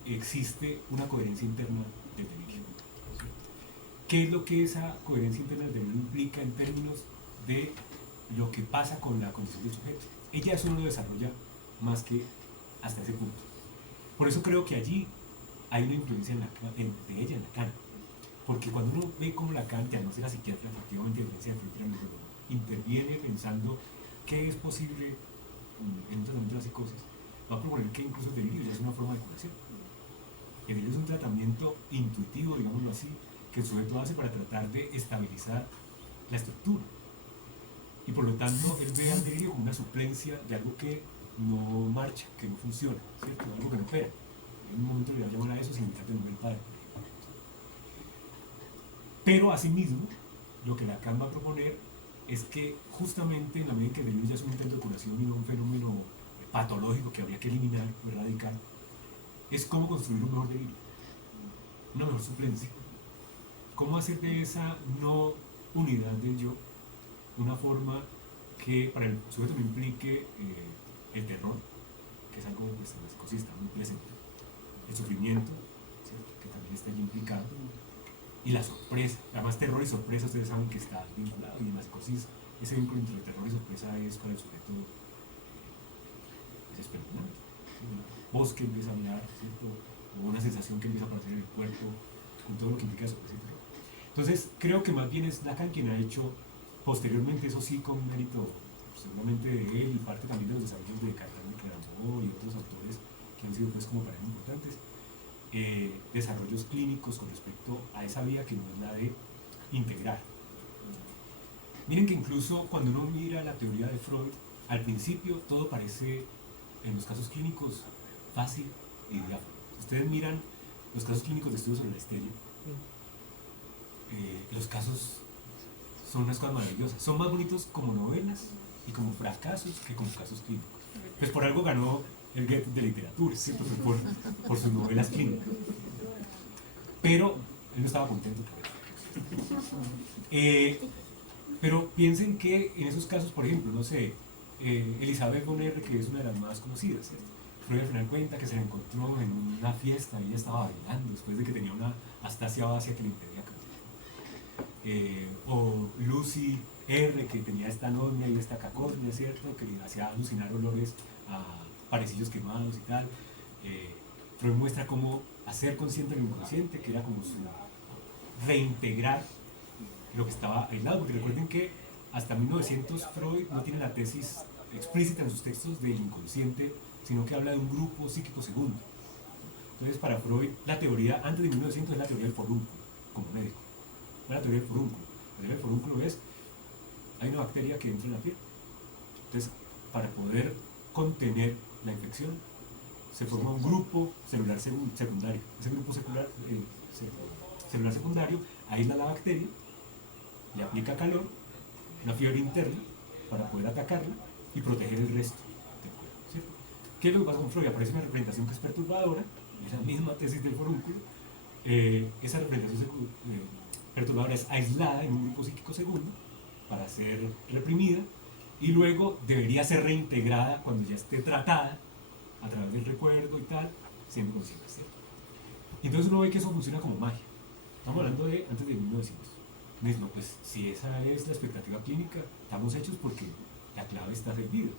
existe una coherencia interna del delirio. ¿Qué es lo que esa coherencia interna del delirio implica en términos de lo que pasa con la condición del sujeto? Ella eso no lo desarrolla más que hasta ese punto. Por eso creo que allí hay una influencia de ella en Lacan. Porque cuando uno ve cómo Lacan, que además era psiquiatra, efectivamente, a diferencia de Freud, interviene pensando qué es posible en un tratamiento de la psicosis, va a proponer que incluso el delirio ya es una forma de curación. El delirio es un tratamiento intuitivo, digámoslo así, que el sujeto hace para tratar de estabilizar la estructura. Y por lo tanto, él ve al delirio como una suplencia de algo que no marcha, que no funciona, ¿cierto? Algo que no opera. En un momento le va a llamar a eso sin dejar de mover el padre. Pero asimismo, lo que Lacan va a proponer es que justamente en la medida en que el delirio ya es un intento de curación y no un fenómeno patológico que habría que eliminar o erradicar, es cómo construir un mejor delirio, una mejor suplencia. Cómo hacer de esa no unidad del yo una forma que para el sujeto no implique el terror, que es algo pues, en la psicosis está muy presente, el sufrimiento, ¿cierto? Que también está allí implicado, y la sorpresa. Además, terror y sorpresa ustedes saben que está vinculado, y en la psicosis ese vínculo entre terror y sorpresa es para el sujeto es espeluznante. Una voz que empieza a hablar, ¿cierto? O una sensación que empieza a aparecer en el cuerpo, con todo lo que implica sorpresa y terror. Entonces, creo que más bien es Lacan quien ha hecho posteriormente, eso sí con mérito seguramente de él y parte también de los desarrollos de Cartán de Clerambault y otros autores que han sido pues como para él importantes, desarrollos clínicos con respecto a esa vía que no es la de integrar. Miren que incluso cuando uno mira la teoría de Freud, al principio todo parece en los casos clínicos fácil y diáfano. Ustedes miran los casos clínicos de estudios sobre la histeria, los casos son unas cosas maravillosas, son más bonitos como novelas y como fracasos que como casos clínicos. Pues por algo ganó el Goethe de literatura, ¿cierto? Por sus novelas clínicas. Pero él no estaba contento por eso. Pero piensen que en esos casos, por ejemplo, no sé, Elizabeth von R., que es una de las más conocidas, ¿cierto? Freud al final cuenta que se la encontró en una fiesta y ella estaba bailando después de que tenía una astasia básica que le impedía cantar. O Lucy R., que tenía esta anomia y esta cacosmia, ¿cierto? Que le hacía alucinar olores a parecillos quemados y tal. Freud muestra cómo hacer consciente lo inconsciente, que era como su reintegrar lo que estaba aislado, porque recuerden que hasta 1900 Freud no tiene la tesis explícita en sus textos del inconsciente, sino que habla de un grupo psíquico segundo. Entonces, para Freud, la teoría antes de 1900 es la teoría del forúnculo, como médico. No es la teoría del forúnculo. La teoría del forúnculo es, hay una bacteria que entra en la piel. Entonces, para poder contener la infección, se forma un grupo celular secundario. Ese grupo celular secundario aísla la bacteria, le aplica calor, una fiebre interna, para poder atacarla y proteger el resto del cuerpo, ¿cierto? ¿Qué es lo que pasa con Freud? Aparece una representación que es perturbadora, es la misma tesis del forúnculo. Esa representación perturbadora es aislada en un grupo psíquico segundo para ser reprimida y luego debería ser reintegrada cuando ya esté tratada a través del recuerdo y tal, siendo consciente, ¿cierto? Y entonces uno ve que eso funciona como magia. Estamos hablando de antes de 1900. No, pues si esa es la expectativa clínica, estamos hechos porque la clave está servida.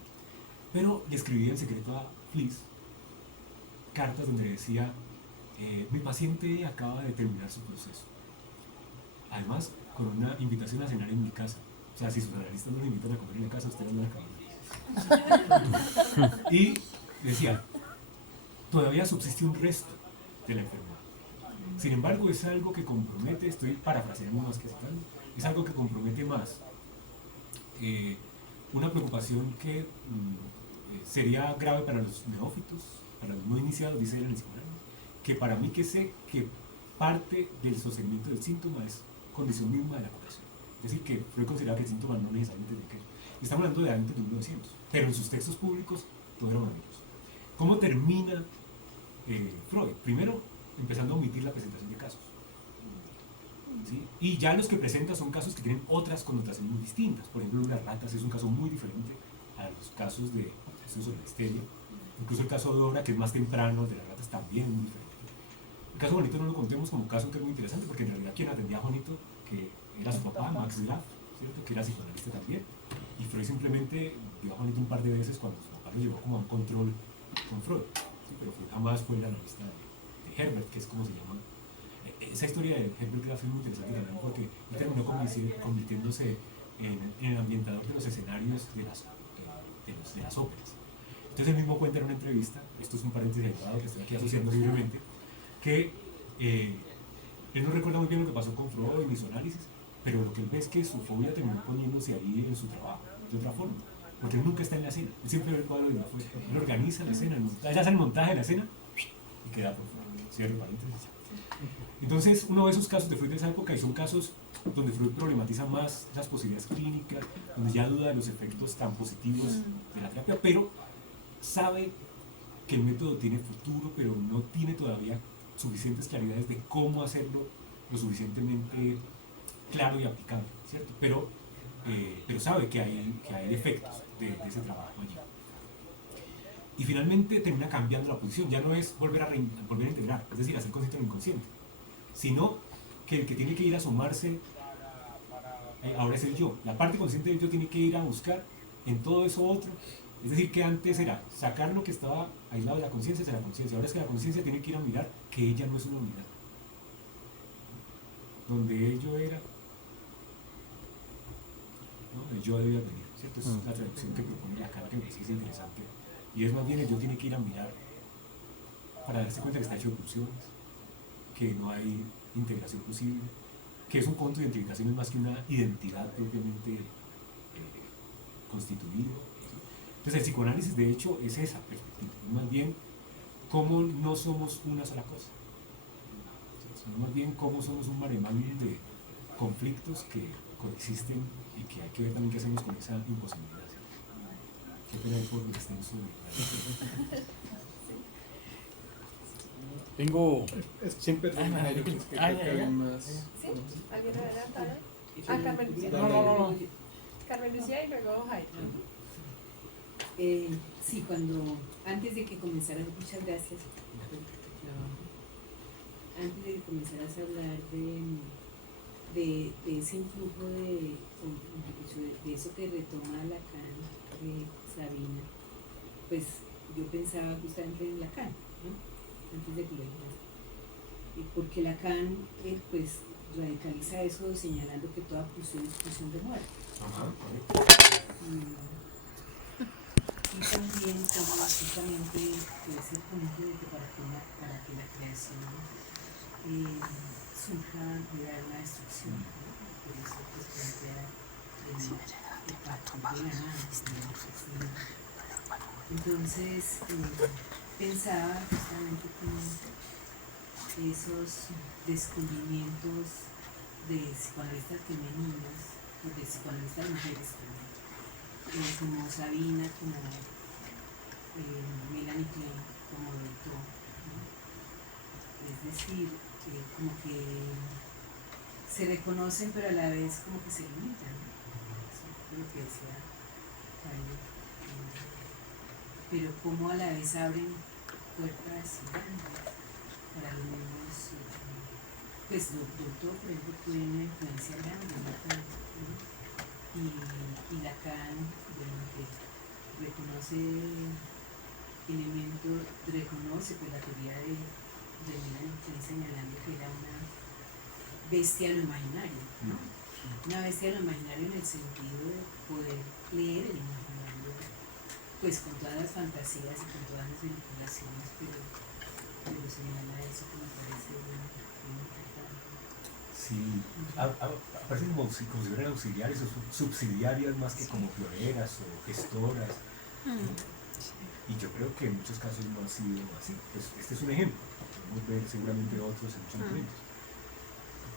Pero le escribí en secreto a Fliss cartas donde decía, mi paciente acaba de terminar su proceso. Además, con una invitación a cenar en mi casa. O sea, si sus analistas no le invitan a comer en la casa, ustedes no la acaban. Y decía, todavía subsiste un resto de la enfermedad. Sin embargo, es algo que compromete, estoy parafraseando más que citando, es algo que compromete más una preocupación que sería grave para los neófitos, para los no iniciados, dice él en el psicoanálisis, que para mí que sé que parte del sostenimiento del síntoma es condición misma de la curación. Es decir, que Freud consideraba que el síntoma no necesariamente tiene que... Estamos hablando de antes de 1900, pero en sus textos públicos todo era maravilloso. ¿Cómo termina Freud? Primero, empezando a omitir la presentación de casos. ¿Sí? Y ya los que presenta son casos que tienen otras connotaciones muy distintas. Por ejemplo, las ratas es un caso muy diferente a los casos de sobre la histeria. Incluso el caso de Dora, que es más temprano, de las ratas también muy diferente. El caso de Juanito no lo contemos como caso que es muy interesante, porque en realidad quien atendía a Juanito, que era su papá, Max Graf, ¿cierto? Que era psicoanalista también. Y Freud simplemente vio a Juanito un par de veces cuando su papá lo llevó como a un control con Freud. ¿Sí? Pero Freud jamás fue el analista de Herbert, que es como se llama. Esa historia de Herbert Graf es muy interesante también porque él terminó convirtiéndose en el ambientador de los escenarios de las óperas. Entonces él mismo cuenta en una entrevista, esto es un paréntesis aislado que estoy aquí asociando libremente, que él no recuerda muy bien lo que pasó con Freud en su análisis, pero lo que él ve es que su fobia terminó poniéndose ahí en su trabajo, de otra forma, porque él nunca está en la escena, él siempre ve el cuadro de afuera, él organiza la escena, él hace el montaje de la escena y queda por fuera, cierre paréntesis. Entonces uno ve esos casos de Freud de esa época y son casos donde Freud problematiza más las posibilidades clínicas, donde ya duda de los efectos tan positivos de la terapia, pero sabe que el método tiene futuro, pero no tiene todavía suficientes claridades de cómo hacerlo lo suficientemente claro y aplicable, ¿cierto? Pero sabe que hay efectos de ese trabajo allí. Y finalmente termina cambiando la posición, ya no es volver a integrar, es decir, hacer consciente lo inconsciente, sino que el que tiene que ir a asomarse ahora es el yo. La parte consciente del yo tiene que ir a buscar en todo eso otro. Es decir, que antes era sacar lo que estaba aislado de la conciencia hacia la conciencia. Ahora es que la conciencia tiene que ir a mirar que ella no es una unidad. Donde el yo era, ¿no? El yo debía venir, ¿cierto? Es la traducción que propone la cara, que me parece interesante. Y es más bien el yo tiene que ir a mirar para darse cuenta que está hecho de pulsiones, que no hay integración posible, que es un conjunto de identificaciones más que una identidad propiamente constituida. Entonces el psicoanálisis de hecho es esa perspectiva, más bien cómo no somos una sola cosa, sino más bien cómo somos un maremágnum de conflictos que coexisten y que hay que ver también qué hacemos con esa imposibilidad. Qué pena por el extenso. Tengo... Siempre Jairo, que creo que hay más. ¿Sí? ¿Alguien adelantado? Carmen Lucía. No. Carmen Lucía y luego Jairo. Sí, antes de que comenzaras, muchas gracias. Antes de que comenzaras a hablar de ese influjo de eso que retoma Lacan de Sabina, pues yo pensaba justamente en Lacan, ¿no? Antes de que lo dijeras. Porque Lacan pues radicaliza eso señalando que toda pulsión es pulsión de muerte. Y también como justamente puede ser como un límite para que la creación surja de dar una destrucción, ¿no? Por eso pues plantea el partir de la nada, ¿no? Entonces pensaba justamente como esos descubrimientos de psicoanalistas femeninas, o de psicoanalistas mujeres también, como Sabina, como Melanie Klein, como Delto, ¿no? Es decir, como que se reconocen pero a la vez como que se limitan, ¿no? Eso es lo que decía Pablo. Pero como a la vez abren puertas grandes para los mismos, pues Delto, por ejemplo, tiene una influencia grande en Lacan, ¿no? Y Lacan, bueno, que reconoce elementos, reconoce pues la teoría de Melanie Klein señalando que era una bestia de lo imaginario, ¿no? Una bestia de lo imaginario en el sentido de poder leer el imaginario, pues con todas las fantasías y con todas las vinculaciones, pero señala eso que me parece muy importante. Sí, aparecen como si fueran auxiliares o subsidiarias más que como pioneras o gestoras. Y yo creo que en muchos casos no ha sido así. Pues este es un ejemplo, podemos ver seguramente otros en muchos momentos.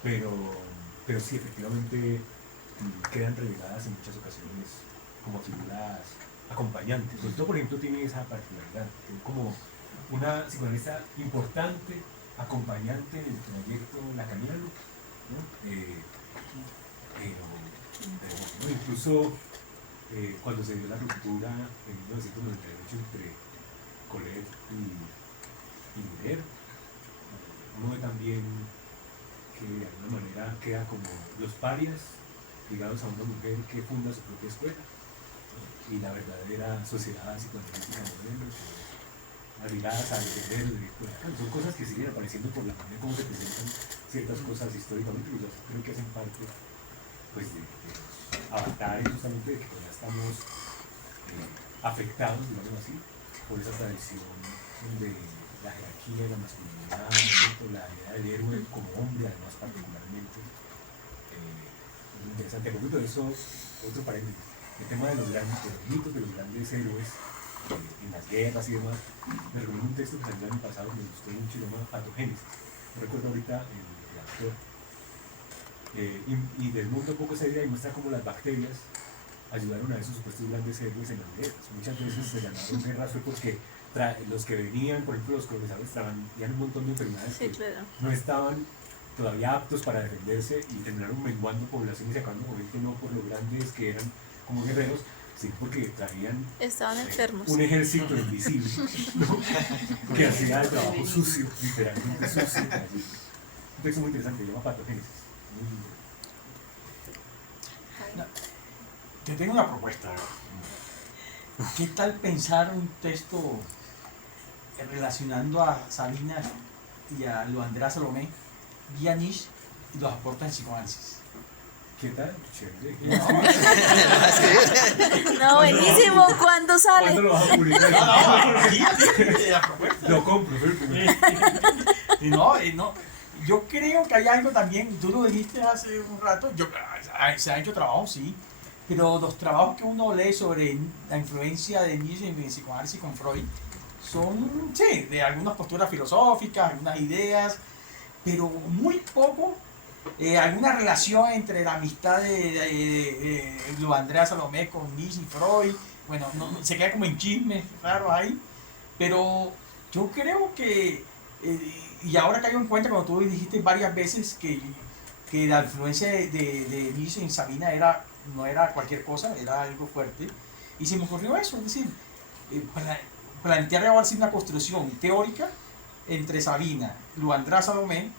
Pero sí, efectivamente quedan relegadas en muchas ocasiones como figuras acompañantes. Esto, por ejemplo, tiene esa particularidad, tiene como una psicoanalista importante, acompañante en el proyecto lacaniano, ¿no? Pero incluso cuando se dio la ruptura en 1998 entre Colette y Mujer, uno ve también que de alguna manera queda como los parias ligados a una mujer que funda su propia escuela, ¿no? Y la verdadera sociedad psicoanalítica moderna, ligadas a defender el derecho de Lacan. Son cosas que siguen apareciendo por la manera como se presentan ciertas cosas históricamente, y yo creo que hacen parte pues, de los avatares justamente de que todavía estamos afectados, digamos así, por esa tradición de la jerarquía y la masculinidad, ¿no? La idea del héroe como hombre, además particularmente. Es interesante. Por eso, otro paréntesis, el tema de los mitos, de los grandes héroes en las guerras y demás. Me recuerdo un texto que salió el año pasado que me gustó mucho, se llama Patogénesis. No recuerdo ahorita el autor. Y desmonta un poco esa idea y muestra cómo las bacterias ayudaron a esos supuestos grandes héroes en las guerras. Muchas veces se llamaron guerras fue porque los que venían, por ejemplo los colonizadores, traían un montón de enfermedades que no estaban todavía aptos para defenderse y terminaron menguando poblaciones y acabando con gente no por lo grandes que eran como guerreros, sino porque traían estaban enfermos. Un ejército invisible, ¿no? Que hacía el trabajo sucio, literalmente sucio. Un texto muy interesante, se llama Patogénesis. Te tengo una propuesta. ¿Qué tal pensar un texto relacionando a Sabina y a Andrea Salomé, Guía Niche y los aportes del psicoanálisis? ¿Qué tal? Chévere. No, buenísimo. ¿Cuándo sale? ¿Cuándo lo vas a publicar? No, lo compro. No, yo creo que hay algo también, tú lo dijiste hace un rato, se ha hecho trabajo, sí, pero los trabajos que uno lee sobre la influencia de Nietzsche en el psicoanálisis con Freud son, sí, de algunas posturas filosóficas, algunas ideas, pero muy poco alguna relación entre la amistad de Andrea Salomé con Nietzsche y Freud. Bueno, no, se queda como en chismes raros ahí, pero yo creo que y ahora caigo en cuenta cuando tú dijiste varias veces que la influencia de Nietzsche en Sabina no era cualquier cosa, era algo fuerte, y se me ocurrió eso, es decir, plantear ahora sí una construcción teórica entre Sabina, Luandrás Salomé,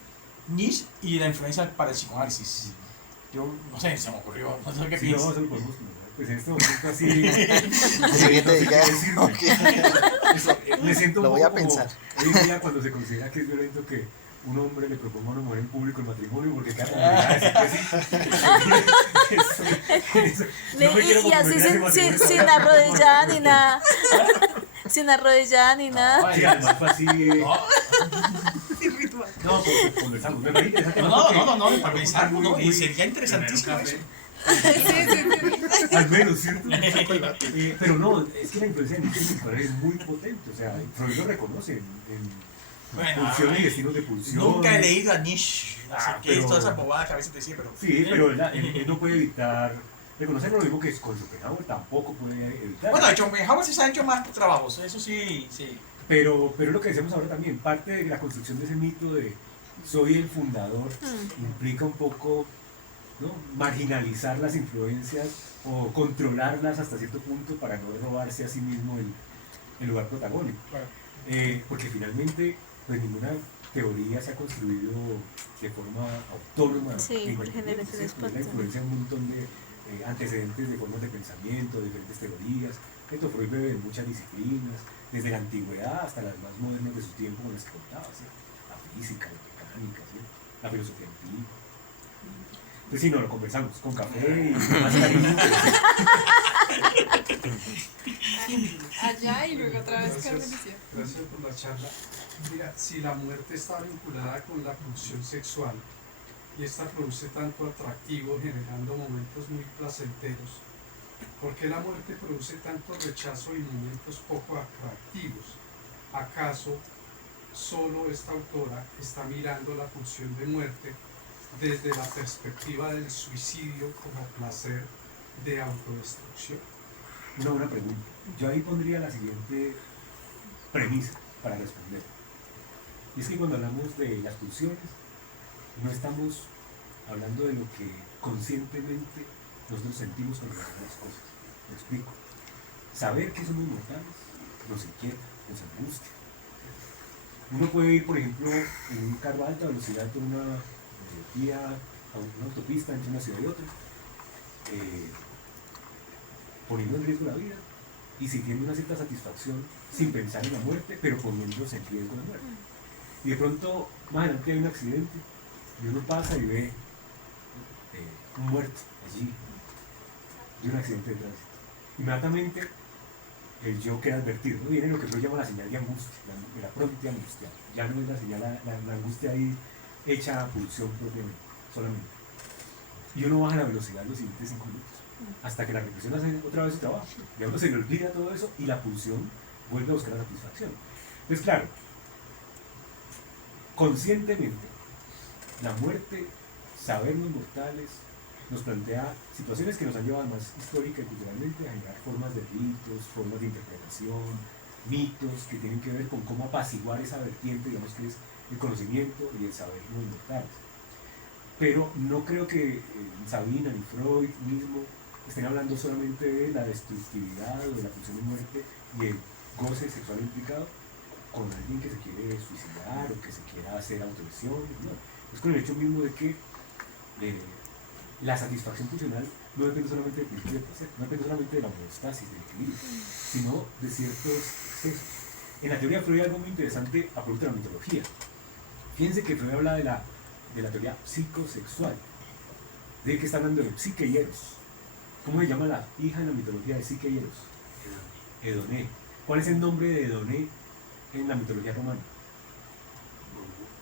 Nietzsche y la influencia para el psicoanálisis. Yo no sé, se me ocurrió, no sé qué Sí, no, piensas. eso lo podemos comentar. Pues en este momento así. Sí, que te diga, ok. Me siento un Lo voy a poco como pensar. hoy en día cuando se considera que es violento que un hombre le proponga a una mujer en público el matrimonio porque cada obligada a decir que sí. No me quiero Y así comprometer en sin matrimonio. arrodillada ni nada. Sin arrodillada ni nada. Sí, además fue así. No, pues conversamos. Me parece interesante. No, para pensar, no, y sería interesantísimo eso. Al menos, ¿cierto? Pero no, es que la influencia de Nietzsche en mi padre es muy potente. O sea, Freud lo reconoce en Bueno, pulsión y destinos de pulsión. nunca he leído a Nietzsche, así que pero- es toda esa bobada que a veces decía, pero... Sí, pero él no puede evitar reconocer lo mismo que con Schopenhauer tampoco puede evitar. Bueno, de hecho, Schopenhauer sí se ha hecho más trabajos, eso sí, sí. Pero lo que decíamos ahora también, parte de la construcción de ese mito de soy el fundador, implica un poco, ¿no?, marginalizar las influencias o controlarlas hasta cierto punto para no robarse a sí mismo el lugar protagónico. Claro. Porque finalmente, pues ninguna teoría se ha construido de forma autónoma. Sí, e por independiente, generaciones ¿cierto? Es la espontáneas. influencia de un montón de antecedentes de formas de pensamiento, de diferentes teorías. Esto Freud bebe de muchas disciplinas, desde la antigüedad hasta las más modernas de su tiempo, con las que contaba, ¿sí? La física, la mecánica, ¿sí?, la filosofía empírica. Pues sí, no, lo conversamos con café y más cariño. Allá y luego otra vez Carmelicia. Gracias por la charla. Mira, si la muerte está vinculada con la pulsión sexual y esta produce tanto atractivo generando momentos muy placenteros, ¿por qué la muerte produce tanto rechazo y momentos poco atractivos? ¿Acaso solo esta autora está mirando la pulsión de muerte desde la perspectiva del suicidio como placer de autodestrucción? Una buena pregunta. Yo ahí pondría la siguiente premisa para responder. Y es que cuando hablamos de las pulsiones, no estamos hablando de lo que conscientemente nosotros sentimos con relación a las cosas. Me explico. Saber que somos mortales nos inquieta, nos angustia. Uno puede ir, por ejemplo, en un carro a alta velocidad por una vía, a una autopista entre una ciudad y otra, poniendo en riesgo la vida y sintiendo una cierta satisfacción sin pensar en la muerte, pero poniéndose en riesgo la muerte. Y de pronto, más adelante hay un accidente y uno pasa y ve un muerto allí de un accidente de tránsito. Inmediatamente el yo queda advertido, ¿no? Viene lo que yo llamo la señal de angustia, la pronta angustia. Ya no es la señal, la angustia ahí hecha a pulsión propiamente, solamente. Y uno baja la velocidad los siguientes 5 minutos, hasta que la represión hace otra vez su trabajo. Ya uno se le olvida todo eso y la pulsión vuelve a buscar la satisfacción. Entonces, claro, conscientemente, la muerte, sabernos mortales, nos plantea situaciones que nos han llevado más histórica y culturalmente a generar formas de ritos, formas de interpretación, mitos que tienen que ver con cómo apaciguar esa vertiente, digamos que es el conocimiento y el sabernos mortales. Pero no creo que Sabina ni Freud mismo estén hablando solamente de la destructividad o de la pulsión de muerte y el goce sexual implicado con alguien que se quiere suicidar o que se quiera hacer autolesión, no. Es con el hecho mismo de que la satisfacción funcional no depende solamente del principio de placer, no depende solamente de la homeostasis, del equilibrio, sino de ciertos excesos. En la teoría de Freud hay algo muy interesante a propósito de la mitología. Fíjense que Freud habla de la teoría psicosexual, de que está hablando de Psique y Eros. ¿Cómo se llama la hija en la mitología de Psique y Eros? Edoné. ¿Cuál es el nombre de Edoné en la mitología romana?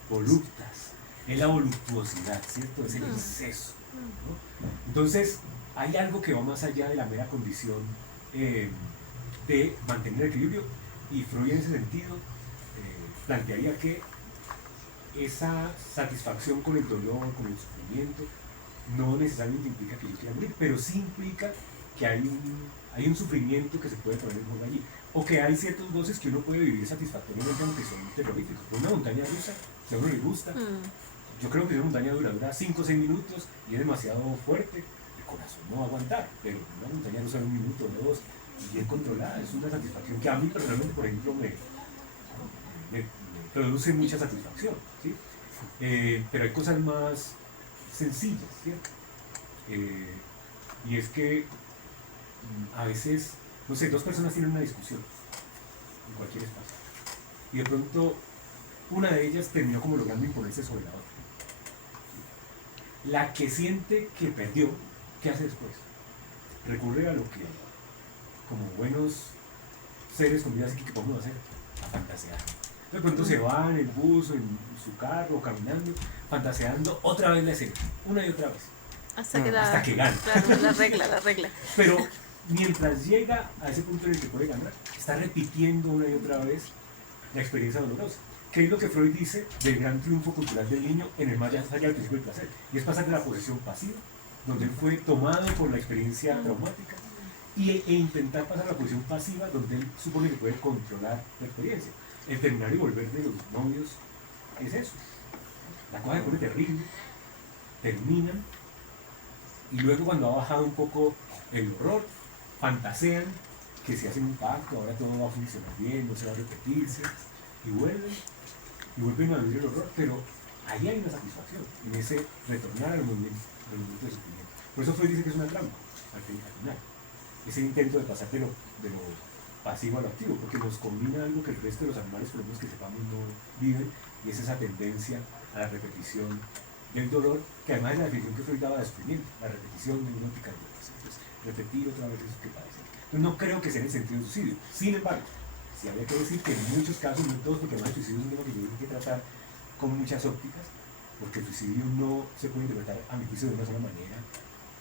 Voluptas. Es la voluptuosidad, ¿cierto? Es el exceso, ¿no? Entonces, hay algo que va más allá de la mera condición de mantener el equilibrio, y Freud en ese sentido plantearía que esa satisfacción con el dolor, con el sufrimiento, no necesariamente implica que yo quiera morir, pero sí implica que hay un sufrimiento que se puede poner en juego allí, o que hay ciertos goces que uno puede vivir satisfactoriamente aunque son terroríficos. Por una montaña rusa, si a uno le gusta, yo creo que una montaña dura 5 o 6 minutos y es demasiado fuerte, el corazón no va a aguantar, pero una montaña rusa de 1 minuto o 2 bien controlada. Es una satisfacción que a mí personalmente, por ejemplo, me produce mucha satisfacción, ¿sí? Pero hay cosas más sencillas, ¿cierto? Y es que a veces, no sé, dos personas tienen una discusión en cualquier espacio y de pronto una de ellas terminó como logrando imponerse sobre la otra. La que siente que perdió, ¿qué hace después? Recurre a lo que, como buenos seres con vida psíquica, podemos hacer, a fantasear. De pronto se va en el bus, en su carro, caminando, fantaseando otra vez la escena, una y otra vez, Hasta que hasta que gana. Claro, la regla. Pero mientras llega a ese punto en el que puede ganar, está repitiendo una y otra vez la experiencia dolorosa. ¿Qué es lo que Freud dice del gran triunfo cultural del niño en el más allá del principio del placer? Y es pasar de la posesión pasiva, donde él fue tomado por la experiencia traumática, e intentar pasar a la posición pasiva, donde él supone que puede controlar la experiencia. El terminar y volver de los novios es eso. La cosa se pone terrible, terminan, y luego cuando ha bajado un poco el horror, fantasean que se hacen un pacto, ahora todo va a funcionar bien, no se va a repetirse, y vuelven a vivir el horror, pero ahí hay una satisfacción, en ese retornar al movimiento de sufrimiento. Por eso Freud dice que es una trampa, al final, ese intento de pasar de lo pasivo a lo activo, porque nos combina algo que el resto de los animales, por lo menos que sepamos, no viven, y es esa tendencia a la repetición del dolor, que además es la definición que Freud daba de sufrimiento, la repetición de una picardía. Entonces, repetir otra vez eso que padece. Entonces, no creo que sea en el sentido de suicidio. Sin embargo, sí habría que decir que en muchos casos, no en todos, porque además el suicidio es un tema que yo creo que hay que tratar con muchas ópticas, porque el suicidio no se puede interpretar a mi juicio de una sola manera.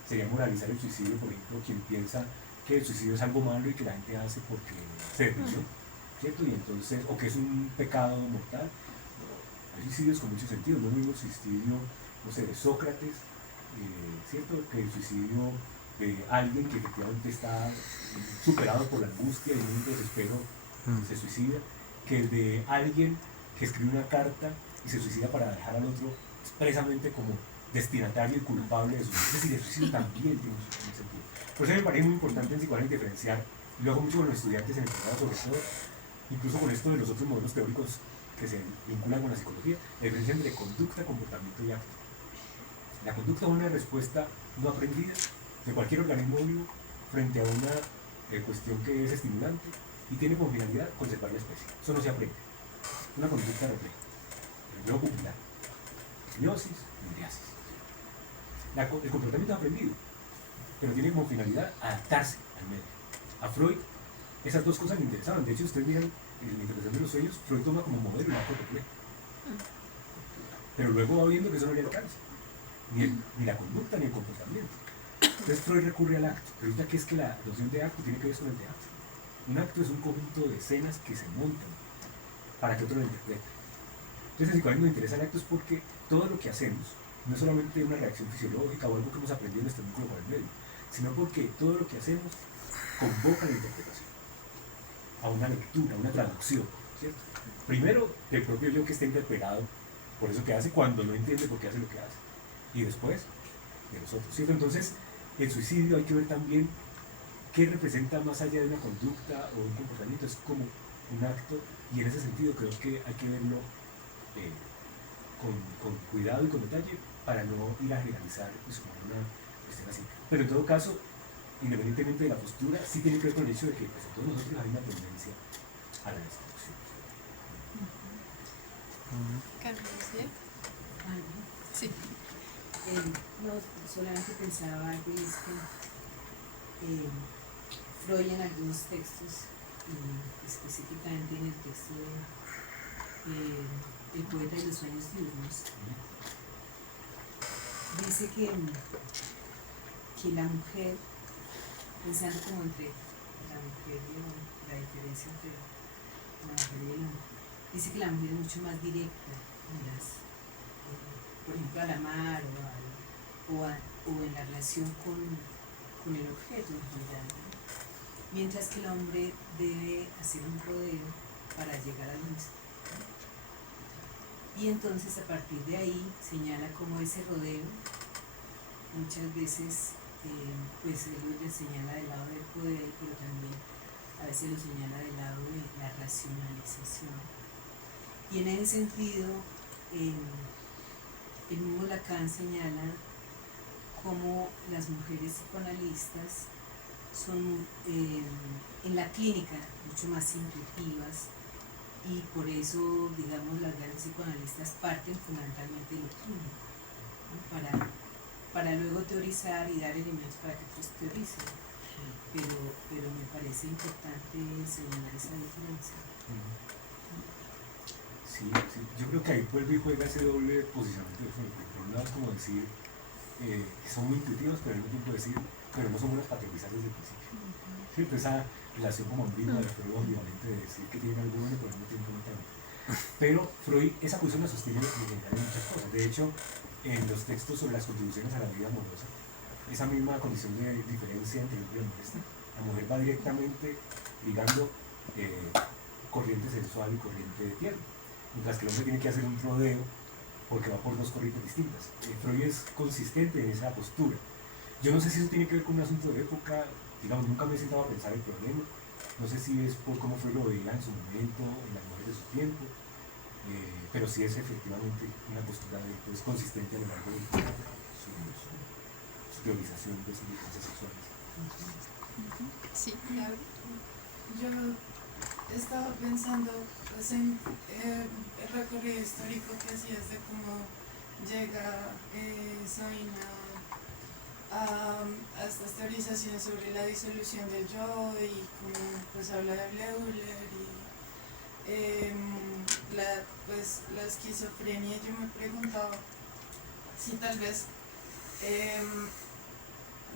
Sería moralizar el suicidio, por ejemplo, quien piensa que el suicidio es algo malo y que la gente hace porque se deprimió, ¿cierto? Y entonces, o que es un pecado mortal. Hay suicidios con muchos sentidos, no es el mismo suicidio, no sé, de Sócrates, ¿cierto? Que el suicidio de alguien que efectivamente está superado por la angustia y en un desespero se suicida, que el de alguien que escribe una carta y se suicida para dejar al otro expresamente como destinatario y culpable de su vida. Es decir, el suicidio también tiene un sentido. Por eso me parece muy importante en psicoanálisis diferenciar, y lo hago mucho con los estudiantes en el programa, sobre todo, incluso con esto de los otros modelos teóricos que se vinculan con la psicología, la diferencia entre conducta, comportamiento y acto. La conducta es una respuesta no aprendida de cualquier organismo vivo frente a una cuestión que es estimulante y tiene como finalidad conservar la especie. Eso no se aprende. Una conducta refleja. El reflejo pupilar. Miosis, miriasis. El comportamiento es aprendido, pero tiene como finalidad adaptarse al medio. A Freud, esas dos cosas le interesaban. De hecho, ustedes miran en la interpretación de los sueños, Freud toma como modelo el acto reflejo. Pero luego va viendo que eso no le alcanza. Ni la conducta ni el comportamiento. Entonces Freud recurre al acto. Resulta que es que la noción de acto tiene que ver con el teatro. Un acto es un conjunto de escenas que se montan para que otro lo interprete. Entonces el psicoanálisis nos interesa el acto es porque todo lo que hacemos no es solamente una reacción fisiológica o algo que hemos aprendido en nuestro vínculo con el medio, sino porque todo lo que hacemos convoca la interpretación, a una lectura, a una traducción, ¿cierto? Primero, del propio yo que está interpelado por eso que hace cuando no entiende por qué hace lo que hace, y después de los otros, ¿cierto? Entonces, el suicidio hay que ver también qué representa más allá de una conducta o un comportamiento, es como un acto, y en ese sentido creo que hay que verlo con cuidado y con detalle para no ir a generalizar y suponer una cuestión así. Pero en todo caso, independientemente de la postura, sí tiene que ver con el hecho de que pues, en todos nosotros hay una tendencia a la destrucción. Carlos, ¿sí? Sí. No, solamente pensaba que es que Freud en algunos textos, y específicamente en el texto de El poeta de los sueños diurnos, dice que la mujer, pensando como entre la mujer y el hombre, la diferencia entre la mujer y el hombre, dice que la mujer es mucho más directa en las, por ejemplo, al amar o en la relación con el objeto en general, ¿no? Mientras que el hombre debe hacer un rodeo para llegar al mismo. Y entonces a partir de ahí señala cómo ese rodeo muchas veces pues él le señala del lado del poder, pero también a veces lo señala del lado de la racionalización. Y en ese sentido, el mismo Lacan señala cómo las mujeres psicoanalistas son en la clínica mucho más intuitivas, y por eso, digamos, las grandes psicoanalistas parten fundamentalmente de lo clínico, ¿no? para luego teorizar y dar elementos para que otros teoricen. Pero me parece importante señalar esa diferencia. Sí, sí, yo creo que ahí vuelve y juega ese doble posicionamiento de Freud. Por un lado es como decir que son muy intuitivos, pero al mismo tiempo decir, pero no son buenas para teorizar desde el principio. ¿Sí? Entonces esa relación como ambigua de Freud, ambivalente, de decir que tiene algo bueno, pero al mismo tiempo no tanto. Pero Freud esa posición la sostiene en muchas cosas. De hecho, en los textos sobre las contribuciones a la vida amorosa, esa misma condición de diferencia entre el hombre y la mujer está. La mujer va directamente ligando corriente sensual y corriente de tierra, mientras que el hombre tiene que hacer un rodeo porque va por dos corrientes distintas. Freud es consistente en esa postura. Yo no sé si eso tiene que ver con un asunto de época, digamos, nunca me he sentado a pensar el problema, no sé si es por cómo Freud lo veía en su momento, en las mujeres de su tiempo, pero sí es efectivamente una postura pues, consistente a lo largo de su teorización de sus diferencias sexuales. Sí, yo estaba pensando pues, en el recorrido histórico que hacías de cómo llega Sabina a estas teorizaciones sobre la disolución del yo y cómo pues habla de Bleuler y la esquizofrenia. Yo me preguntaba si tal vez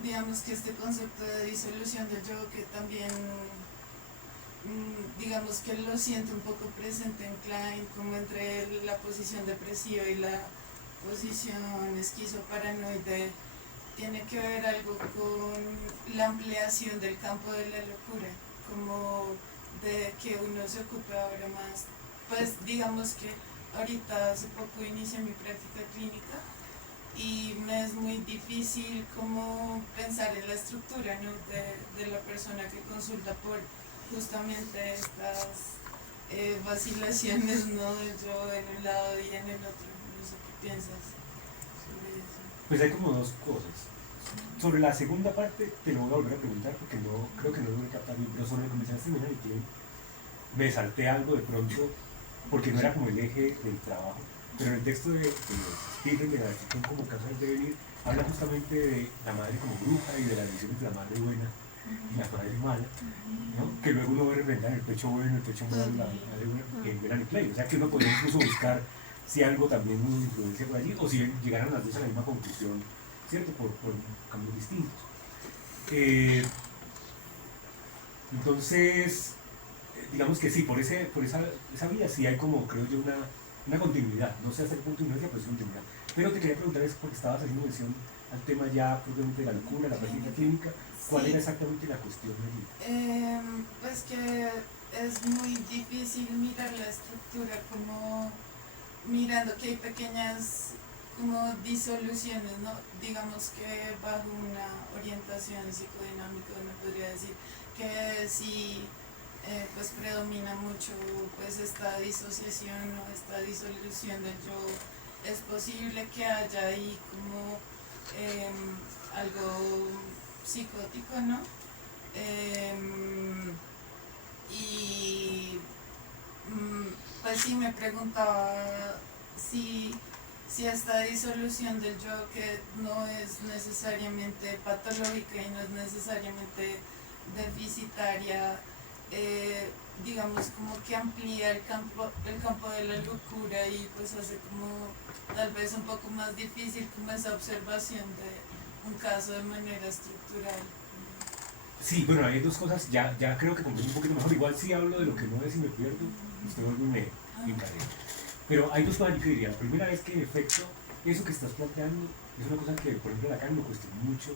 digamos que este concepto de disolución del yo, que también digamos que lo siento un poco presente en Klein, como entre la posición depresiva y la posición esquizoparanoide, tiene que ver algo con la ampliación del campo de la locura, como de que uno se ocupe ahora más, pues digamos que ahorita hace poco inicié mi práctica clínica y me es muy difícil como pensar en la estructura, ¿no? de la persona que consulta por justamente estas vacilaciones, ¿no? del yo en un lado y en el otro. No sé qué piensas sobre eso. Pues hay como dos cosas. Sobre la segunda parte te lo voy a volver a preguntar porque no creo que no lo voy a captar bien, pero sobre la conversación de Klein me salté algo de pronto porque no era como el eje del trabajo, pero en el texto de Spiegel, de la descripción como causa del devenir, habla justamente de la madre como bruja y de la división entre la madre buena y la madre mala, ¿no? Que luego uno ve refrendar el pecho bueno, el pecho malo, la madre buena en Melanie Klein. O sea que uno podría incluso buscar si algo también hubo influencia por allí o si llegaran las dos a la misma conclusión, ¿cierto? Por caminos distintos. Entonces, digamos que sí, por esa vía sí hay como, creo yo, una continuidad. No sé hasta qué punto inercia, pero es continuidad. Pero te quería preguntar, es porque estabas haciendo mención al tema ya propiamente de la locura, la práctica clínica. ¿Cuál era exactamente la cuestión allí? Pues que es muy difícil mirar la estructura como mirando que hay pequeñas como disoluciones, ¿no? Digamos que bajo una orientación psicodinámica uno podría decir que si pues predomina mucho pues esta disociación o esta disolución del yo, es posible que haya ahí como algo psicótico, ¿no? Y pues sí me preguntaba si esta disolución del yo, que no es necesariamente patológica y no es necesariamente deficitaria, digamos como que amplía el campo de la locura y pues hace como tal vez un poco más difícil como esa observación de un caso de manera estructural. Sí, bueno, hay dos cosas, ya creo que comprendo un poquito mejor. Igual si hablo de lo que no es y me pierdo, usted vuelve y me encadena. Pero hay dos cosas que diría. La primera es que en efecto, eso que estás planteando es una cosa que, por ejemplo, Lacan me cuestionó mucho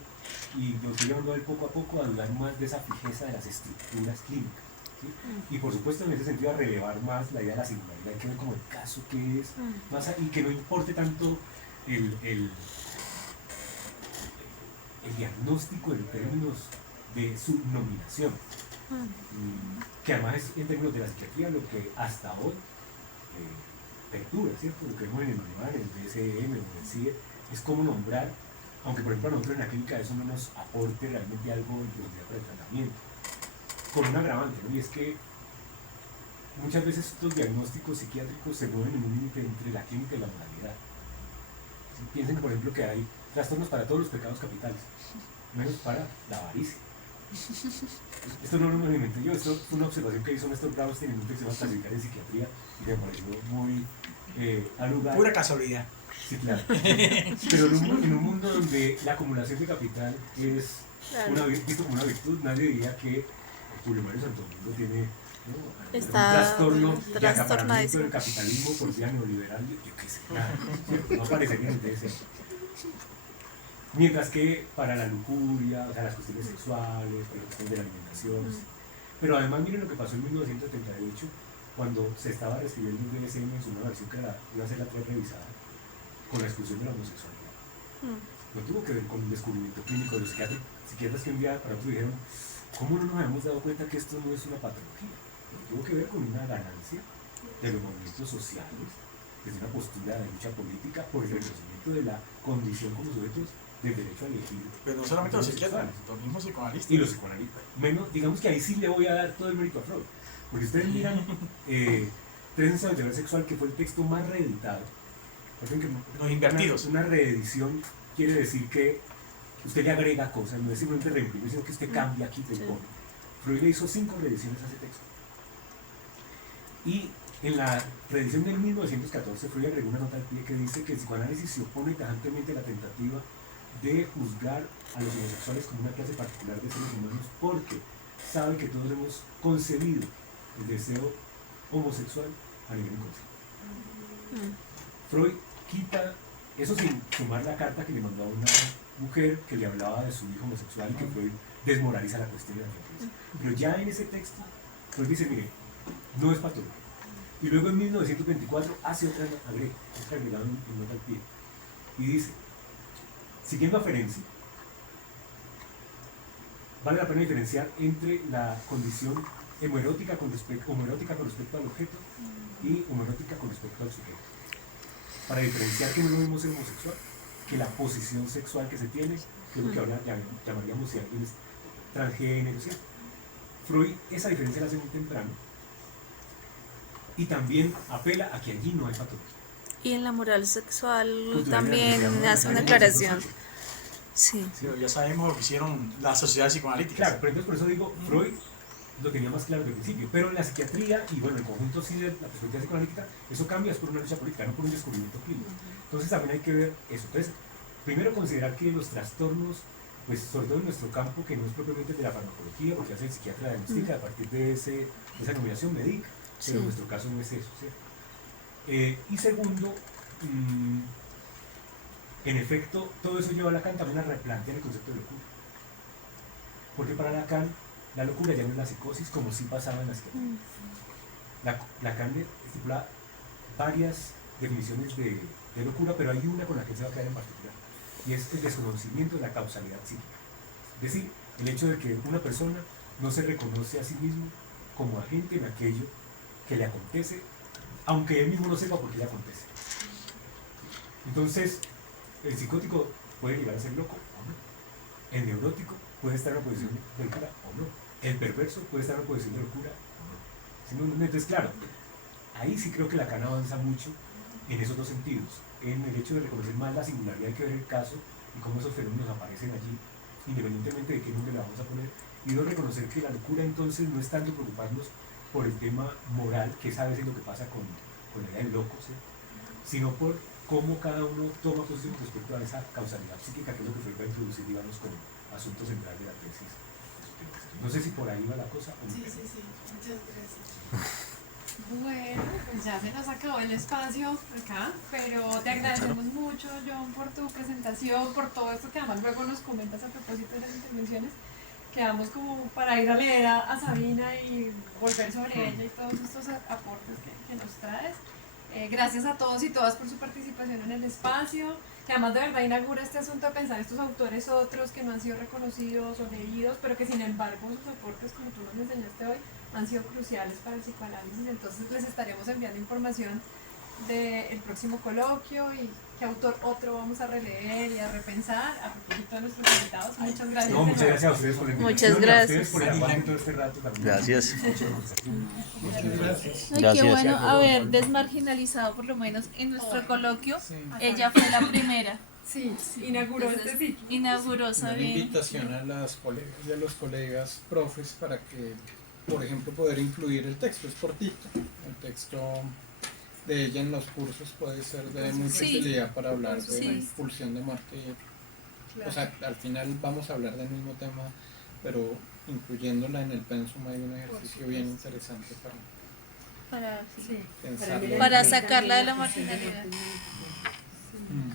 y lo estoy llevando a él poco a poco a dudar más de esa fijeza de las estructuras clínicas, ¿sí? Y por supuesto en ese sentido a relevar más la idea de la singularidad, hay que ver como el caso que es, más y que no importe tanto el el diagnóstico en términos de su nominación, que además es en términos de la psiquiatría lo que hasta hoy perdura, ¿cierto? Lo que vemos en el manual, en el DSM o en el CIE, es cómo nombrar, aunque por ejemplo a nosotros en la clínica eso no nos aporte realmente algo en profundidad para el tratamiento, con un agravante, ¿no? Y es que muchas veces estos diagnósticos psiquiátricos se mueven en un límite entre la clínica y la moralidad. ¿Sí? Piensen, por ejemplo, que hay trastornos para todos los pecados capitales, menos para la avaricia. Esto no lo inventé yo, esto fue una observación que hizo Néstor Braustein en un texto que se llama Clasificar en Psiquiatría y que me pareció muy al lugar. Pura casualidad. Sí, claro. Pero en un mundo donde la acumulación de capital es visto como una virtud, nadie diría que Julio Mario Santo Domingo tiene, ¿no?, un trastorno de acaparamiento del capitalismo por vía neoliberal, yo qué sé, nada, ¿cierto? No aparecería en el DSM. Mientras que para la lujuria, o sea, las cuestiones sexuales, para la cuestión de la alimentación. Pero además miren lo que pasó en 1978, cuando se estaba reescribiendo el DSM en su nueva versión que iba a ser la 3 revisada, con la exclusión de la homosexualidad. No tuvo que ver con un descubrimiento clínico de los psiquiatras que un día para otro dijeron, ¿cómo no nos habíamos dado cuenta que esto no es una patología? Pero tuvo que ver con una ganancia de los movimientos sociales, desde una postura de lucha política por el reconocimiento de la condición como sujetos del derecho a elegir. Pero no solamente los psiquiatras, los mismos psicoanalistas. Y los psicoanalistas. Menos, digamos que ahí sí le voy a dar todo el mérito a Freud. Porque ustedes miran Tres ensayos de deber sexual, que fue el texto más reeditado. Los invertidos. Una reedición quiere decir que usted le agrega cosas, no es simplemente reimprimir, sino que usted cambia aquí, te pone. Freud le hizo 5 reediciones a ese texto. Y en la reedición del 1914, Freud agregó una nota al pie que dice que el psicoanálisis se opone tajantemente a la tentativa de juzgar a los homosexuales como una clase particular de seres humanos, porque sabe que todos hemos concebido el deseo homosexual a nivel inconsciente. Freud quita eso sin sumar la carta que le mandó a una mujer que le hablaba de su hijo homosexual y que Freud desmoraliza la cuestión de la naturaleza. Pero ya en ese texto, Freud dice, mire, no es patología. Y luego en 1924 hace otra agregado en nota al pie y dice, siguiendo a Ferenczi, vale la pena diferenciar entre la condición homoerótica con respecto al objeto y homoerótica con respecto al sujeto. Para diferenciar que no es lo mismo ser homosexual que la posición sexual que se tiene, que es lo que ahora llamaríamos si alguien es transgénero, ¿cierto? Freud esa diferencia la hace muy temprano y también apela a que allí no hay patología. Y en la moral sexual Cultural también de hace una aclaración. Sí. Sí, ya sabemos lo que hicieron las sociedades psicoanalíticas. Claro, pero entonces por eso digo, Freud lo tenía más claro desde el principio, pero en la psiquiatría y bueno, en conjunto sí de la perspectiva psicoanalítica, eso cambia, es por una lucha política, no por un descubrimiento clínico. Entonces también hay que ver eso. Entonces, primero considerar que los trastornos, pues sobre todo en nuestro campo, que no es propiamente de la farmacología, porque hace el psiquiatra diagnostica, a partir de esa nominación médica, pero en nuestro caso no es eso, ¿cierto? Y segundo, en efecto, todo eso lleva a Lacan también a replantear el concepto de locura. Porque para Lacan, la locura ya no es la psicosis, como sí pasaba en la psiquiatría. Lacan estipula varias definiciones de locura, pero hay una con la que se va a quedar en particular, y es el desconocimiento de la causalidad psíquica. Es decir, el hecho de que una persona no se reconoce a sí mismo como agente en aquello que le acontece, aunque él mismo no sepa por qué le acontece. Entonces, el psicótico puede llegar a ser loco o no. El neurótico puede estar en una posición de locura o no. El perverso puede estar en una posición de locura o no. Entonces, claro, ahí sí creo que Lacan avanza mucho en esos dos sentidos. En el hecho de reconocer más la singularidad que ver el caso y cómo esos fenómenos aparecen allí, independientemente de qué nombre le vamos a poner. Y luego reconocer que la locura entonces no es tanto preocuparnos por el tema moral, que es a veces lo que pasa con la idea del loco, ¿sí?, sino por cómo cada uno toma posición respecto a esa causalidad psíquica, que es lo que Freud va a introducir, digamos, como asunto central de la tesis. No sé si por ahí va la cosa. Sí, muchas gracias. Bueno, pues ya se nos acabó el espacio acá, pero te agradecemos mucho, John, por tu presentación, por todo esto que además luego nos comentas a propósito de las intervenciones. Quedamos como para ir a leer a Sabina y volver sobre ella y todos estos aportes que nos traes. Gracias a todos y todas por su participación en el espacio. que además de verdad inaugura este asunto de pensar estos autores otros que no han sido reconocidos o leídos, pero que sin embargo sus aportes, como tú nos enseñaste hoy, han sido cruciales para el psicoanálisis. Entonces les estaremos enviando información del próximo coloquio y qué autor otro vamos a releer y a repensar a propósito de nuestros invitados. Muchas gracias. No, muchas gracias a ustedes por la invitación. Muchas y a ustedes gracias. por el aguante todo este rato también. Gracias. Muchas gracias. Ay, qué Gracias. bueno haber desmarginalizado por lo menos en nuestro coloquio. Sí. Ella fue la primera. Sí, inauguró este ciclo. Inauguró Una Sabine. invitación a las colegas y a los colegas profes para que, por ejemplo, poder incluir el texto. Es cortito. El texto de ella en los cursos puede ser de mucha Sí. utilidad para hablar de Sí. pulsión de muerte. O sea, al final vamos a hablar del mismo tema, pero incluyéndola en el pensum hay un ejercicio bien interesante para Para, Sí. pensar. mirar Para también sacarla de la la cuestión marginalidad. matemática. Mm.